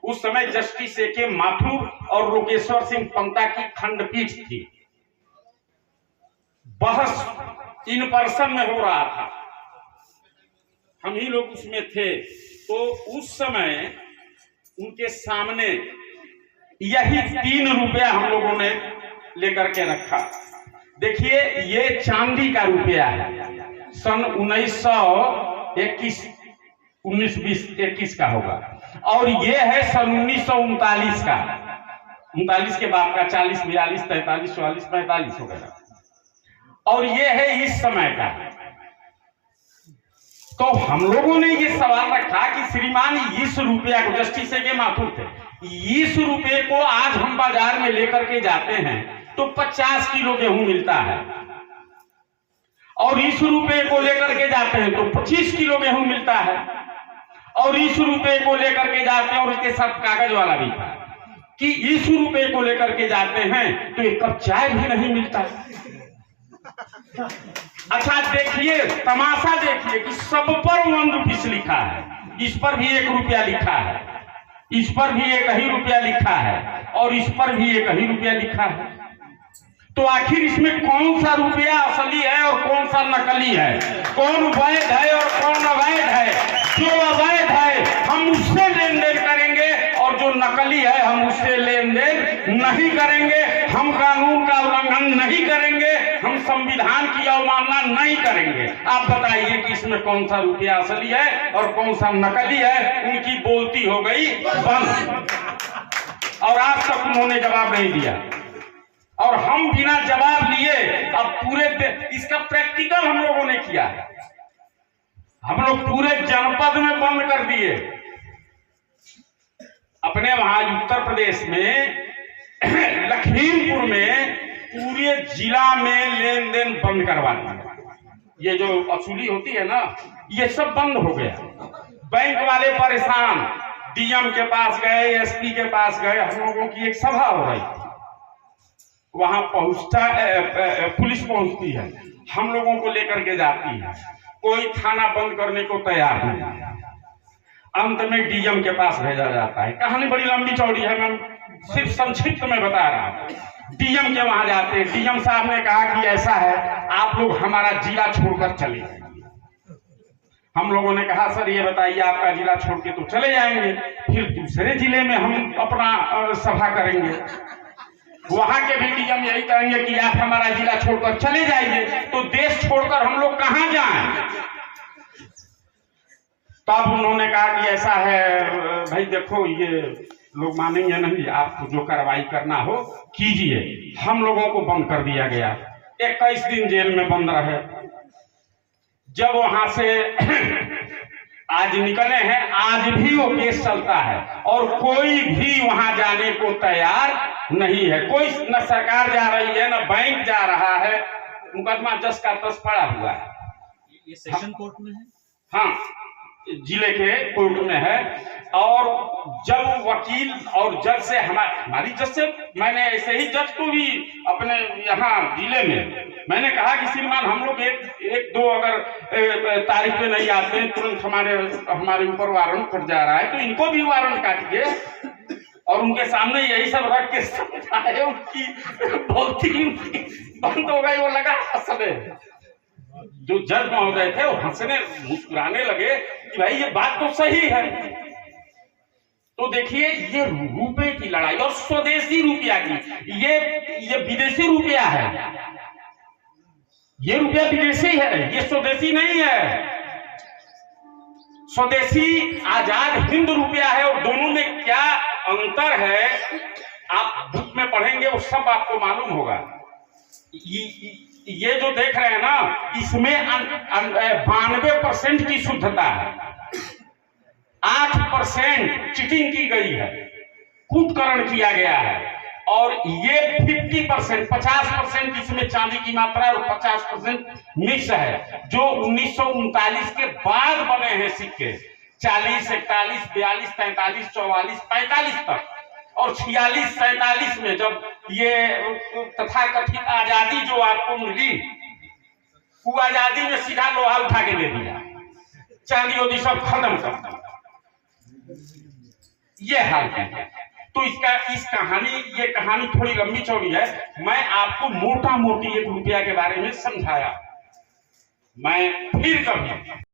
उस समय जस्टिस A.K. माथुर और लोकेश्वर सिंह पंता की खंडपीठ थी। बहस इन पर्सन में हो रहा था, हम ही लोग उसमें थे। तो उस समय उनके सामने यही 3 रुपया हम लोगों ने लेकर के रखा। देखिए ये चांदी का रुपया है, सन 1921 का होगा, और ये है सन 1939 का, 39 के बाद का 40, 42, 43, 44, 45 हो गया, और ये है इस समय का। तो हम लोगों ने ये सवाल रखा कि श्रीमान इस रुपया को, जस्टिस A.K. माथुर थे, इस रुपये को आज हम बाजार में लेकर के जाते हैं तो 50 किलो गेहूं मिलता है, और इस रुपये को लेकर के जाते हैं तो 25 किलो गेहूं मिलता है, और इस रुपये को लेकर के जाते हैं, और इसके साथ कागज वाला भी था कि इस रुपये को लेकर के जाते हैं तो 1 कप चाय भी नहीं मिलता। अच्छा देखिए तमाशा, देखिए कि सब पर 1 रुपीस लिखा है, इस पर भी 1 रुपया लिखा है, इस पर भी 1 ही रुपया लिखा है, और इस पर भी 1 ही रुपया लिखा है। तो आखिर इसमें कौन सा रुपया असली है और कौन सा नकली है, कौन वैध है और कौन अवैध है? जो अवैध है हम उससे लेन देन करेंगे, और जो नकली है हम उससे लेन देन नहीं करेंगे। हम कानून का उल्लंघन नहीं करेंगे, हम संविधान की अवमानना नहीं करेंगे। आप बताइए कि इसमें कौन सा रुपया असली है और कौन सा नकली है? उनकी बोलती हो गई बंद, और आज तक उन्होंने जवाब नहीं दिया, और हम बिना जवाब लिए अब पूरे इसका प्रैक्टिकल हम लोगों ने किया है। हम लोग पूरे जनपद में बंद कर दिए, अपने वहां उत्तर प्रदेश में लखीमपुर में पूरे जिला में लेन देन बंद करवा दिया। ये जो वसूली होती है ना, ये सब बंद हो गया। बैंक वाले परेशान, DM के पास गए, SP के पास गए, हम लोगों की एक सभा हो रही थी, वहां पहुंचता पुलिस पहुंचती है, हम लोगों को लेकर के जाती है, कोई थाना बंद करने को तैयार नहीं। अंत में DM के पास भेजा जाता है। कहानी बड़ी लंबी चौड़ी है, मैं सिर्फ संक्षिप्त में बता रहा हूं। DM के वहां जाते हैं, DM साहब ने कहा कि ऐसा है आप लोग हमारा जिला छोड़कर चले। हम लोगों ने कहा सर ये बताइए आपका जिला छोड़ के तो चले जाएंगे, फिर दूसरे जिले में हम अपना सभा करेंगे, वहां के भी DM यही कहेंगे कि आप हमारा जिला छोड़कर चले जाइए, तो देश छोड़कर हम लोग कहां जाएं? तब उन्होंने कहा कि ऐसा है भाई देखो ये लोग मानेंगे नहीं, आपको जो कार्रवाई करना हो कीजिए। हम लोगों को बंद कर दिया गया, 21 दिन जेल में बंद रहे। जब वहां से आज निकले हैं, आज भी वो केस चलता है, और कोई भी वहां जाने को तैयार नहीं है। कोई न सरकार जा रही है, न बैंक जा रहा है, मुकदमा 10 का 10 पड़ा हुआ है। ये सेशन कोर्ट में है? हाँ, जिले के कोर्ट में है। और जब वकील और जज से हमारी जज से मैंने ऐसे ही जज को भी अपने यहाँ जिले में मैंने कहा कि श्रीमान हम लोग एक दो अगर तारीख पे नहीं आते हैं, तुरंत हमारे ऊपर वारंट कट जा रहा है, तो इनको भी वारंट काटिए। और उनके सामने यही सब रख के समझाए, उनकी बहुत ही बंद हो गई, वो लगा हंसने। जो जज महोदय थे वो हंसने मुस्कुराने लगे कि भाई ये बात तो सही है। तो देखिए ये रुपए की लड़ाई और स्वदेशी रुपया की, ये विदेशी रुपया है, ये रुपया विदेशी है, ये स्वदेशी नहीं है। स्वदेशी आजाद हिंद रुपया है और दोनों में क्या अंतर है आप बुक में पढ़ेंगे वो सब आपको मालूम होगा। ये जो देख रहे हैं ना इसमें 92% की शुद्धता है, 8% चिटिंग की गई है, कूटकरण किया गया है और ये 50% इसमें चांदी की मात्रा और 50% मिक्स है। जो 1939 के बाद बने हैं सिक्के 40, 41, 42, 43, 44, 45 तक और 46, 47 में जब ये तथाकथित आजादी जो आपको मिली वो आजादी में सीधा लोहा उठा के दे दिया, चांदी वादी सब खत्म कर दिया। ये हाल है। तो ये कहानी थोड़ी लंबी चौड़ी है। मैं आपको मोटा मोटी एक रुपया के बारे में समझाया। मैं फिर कभी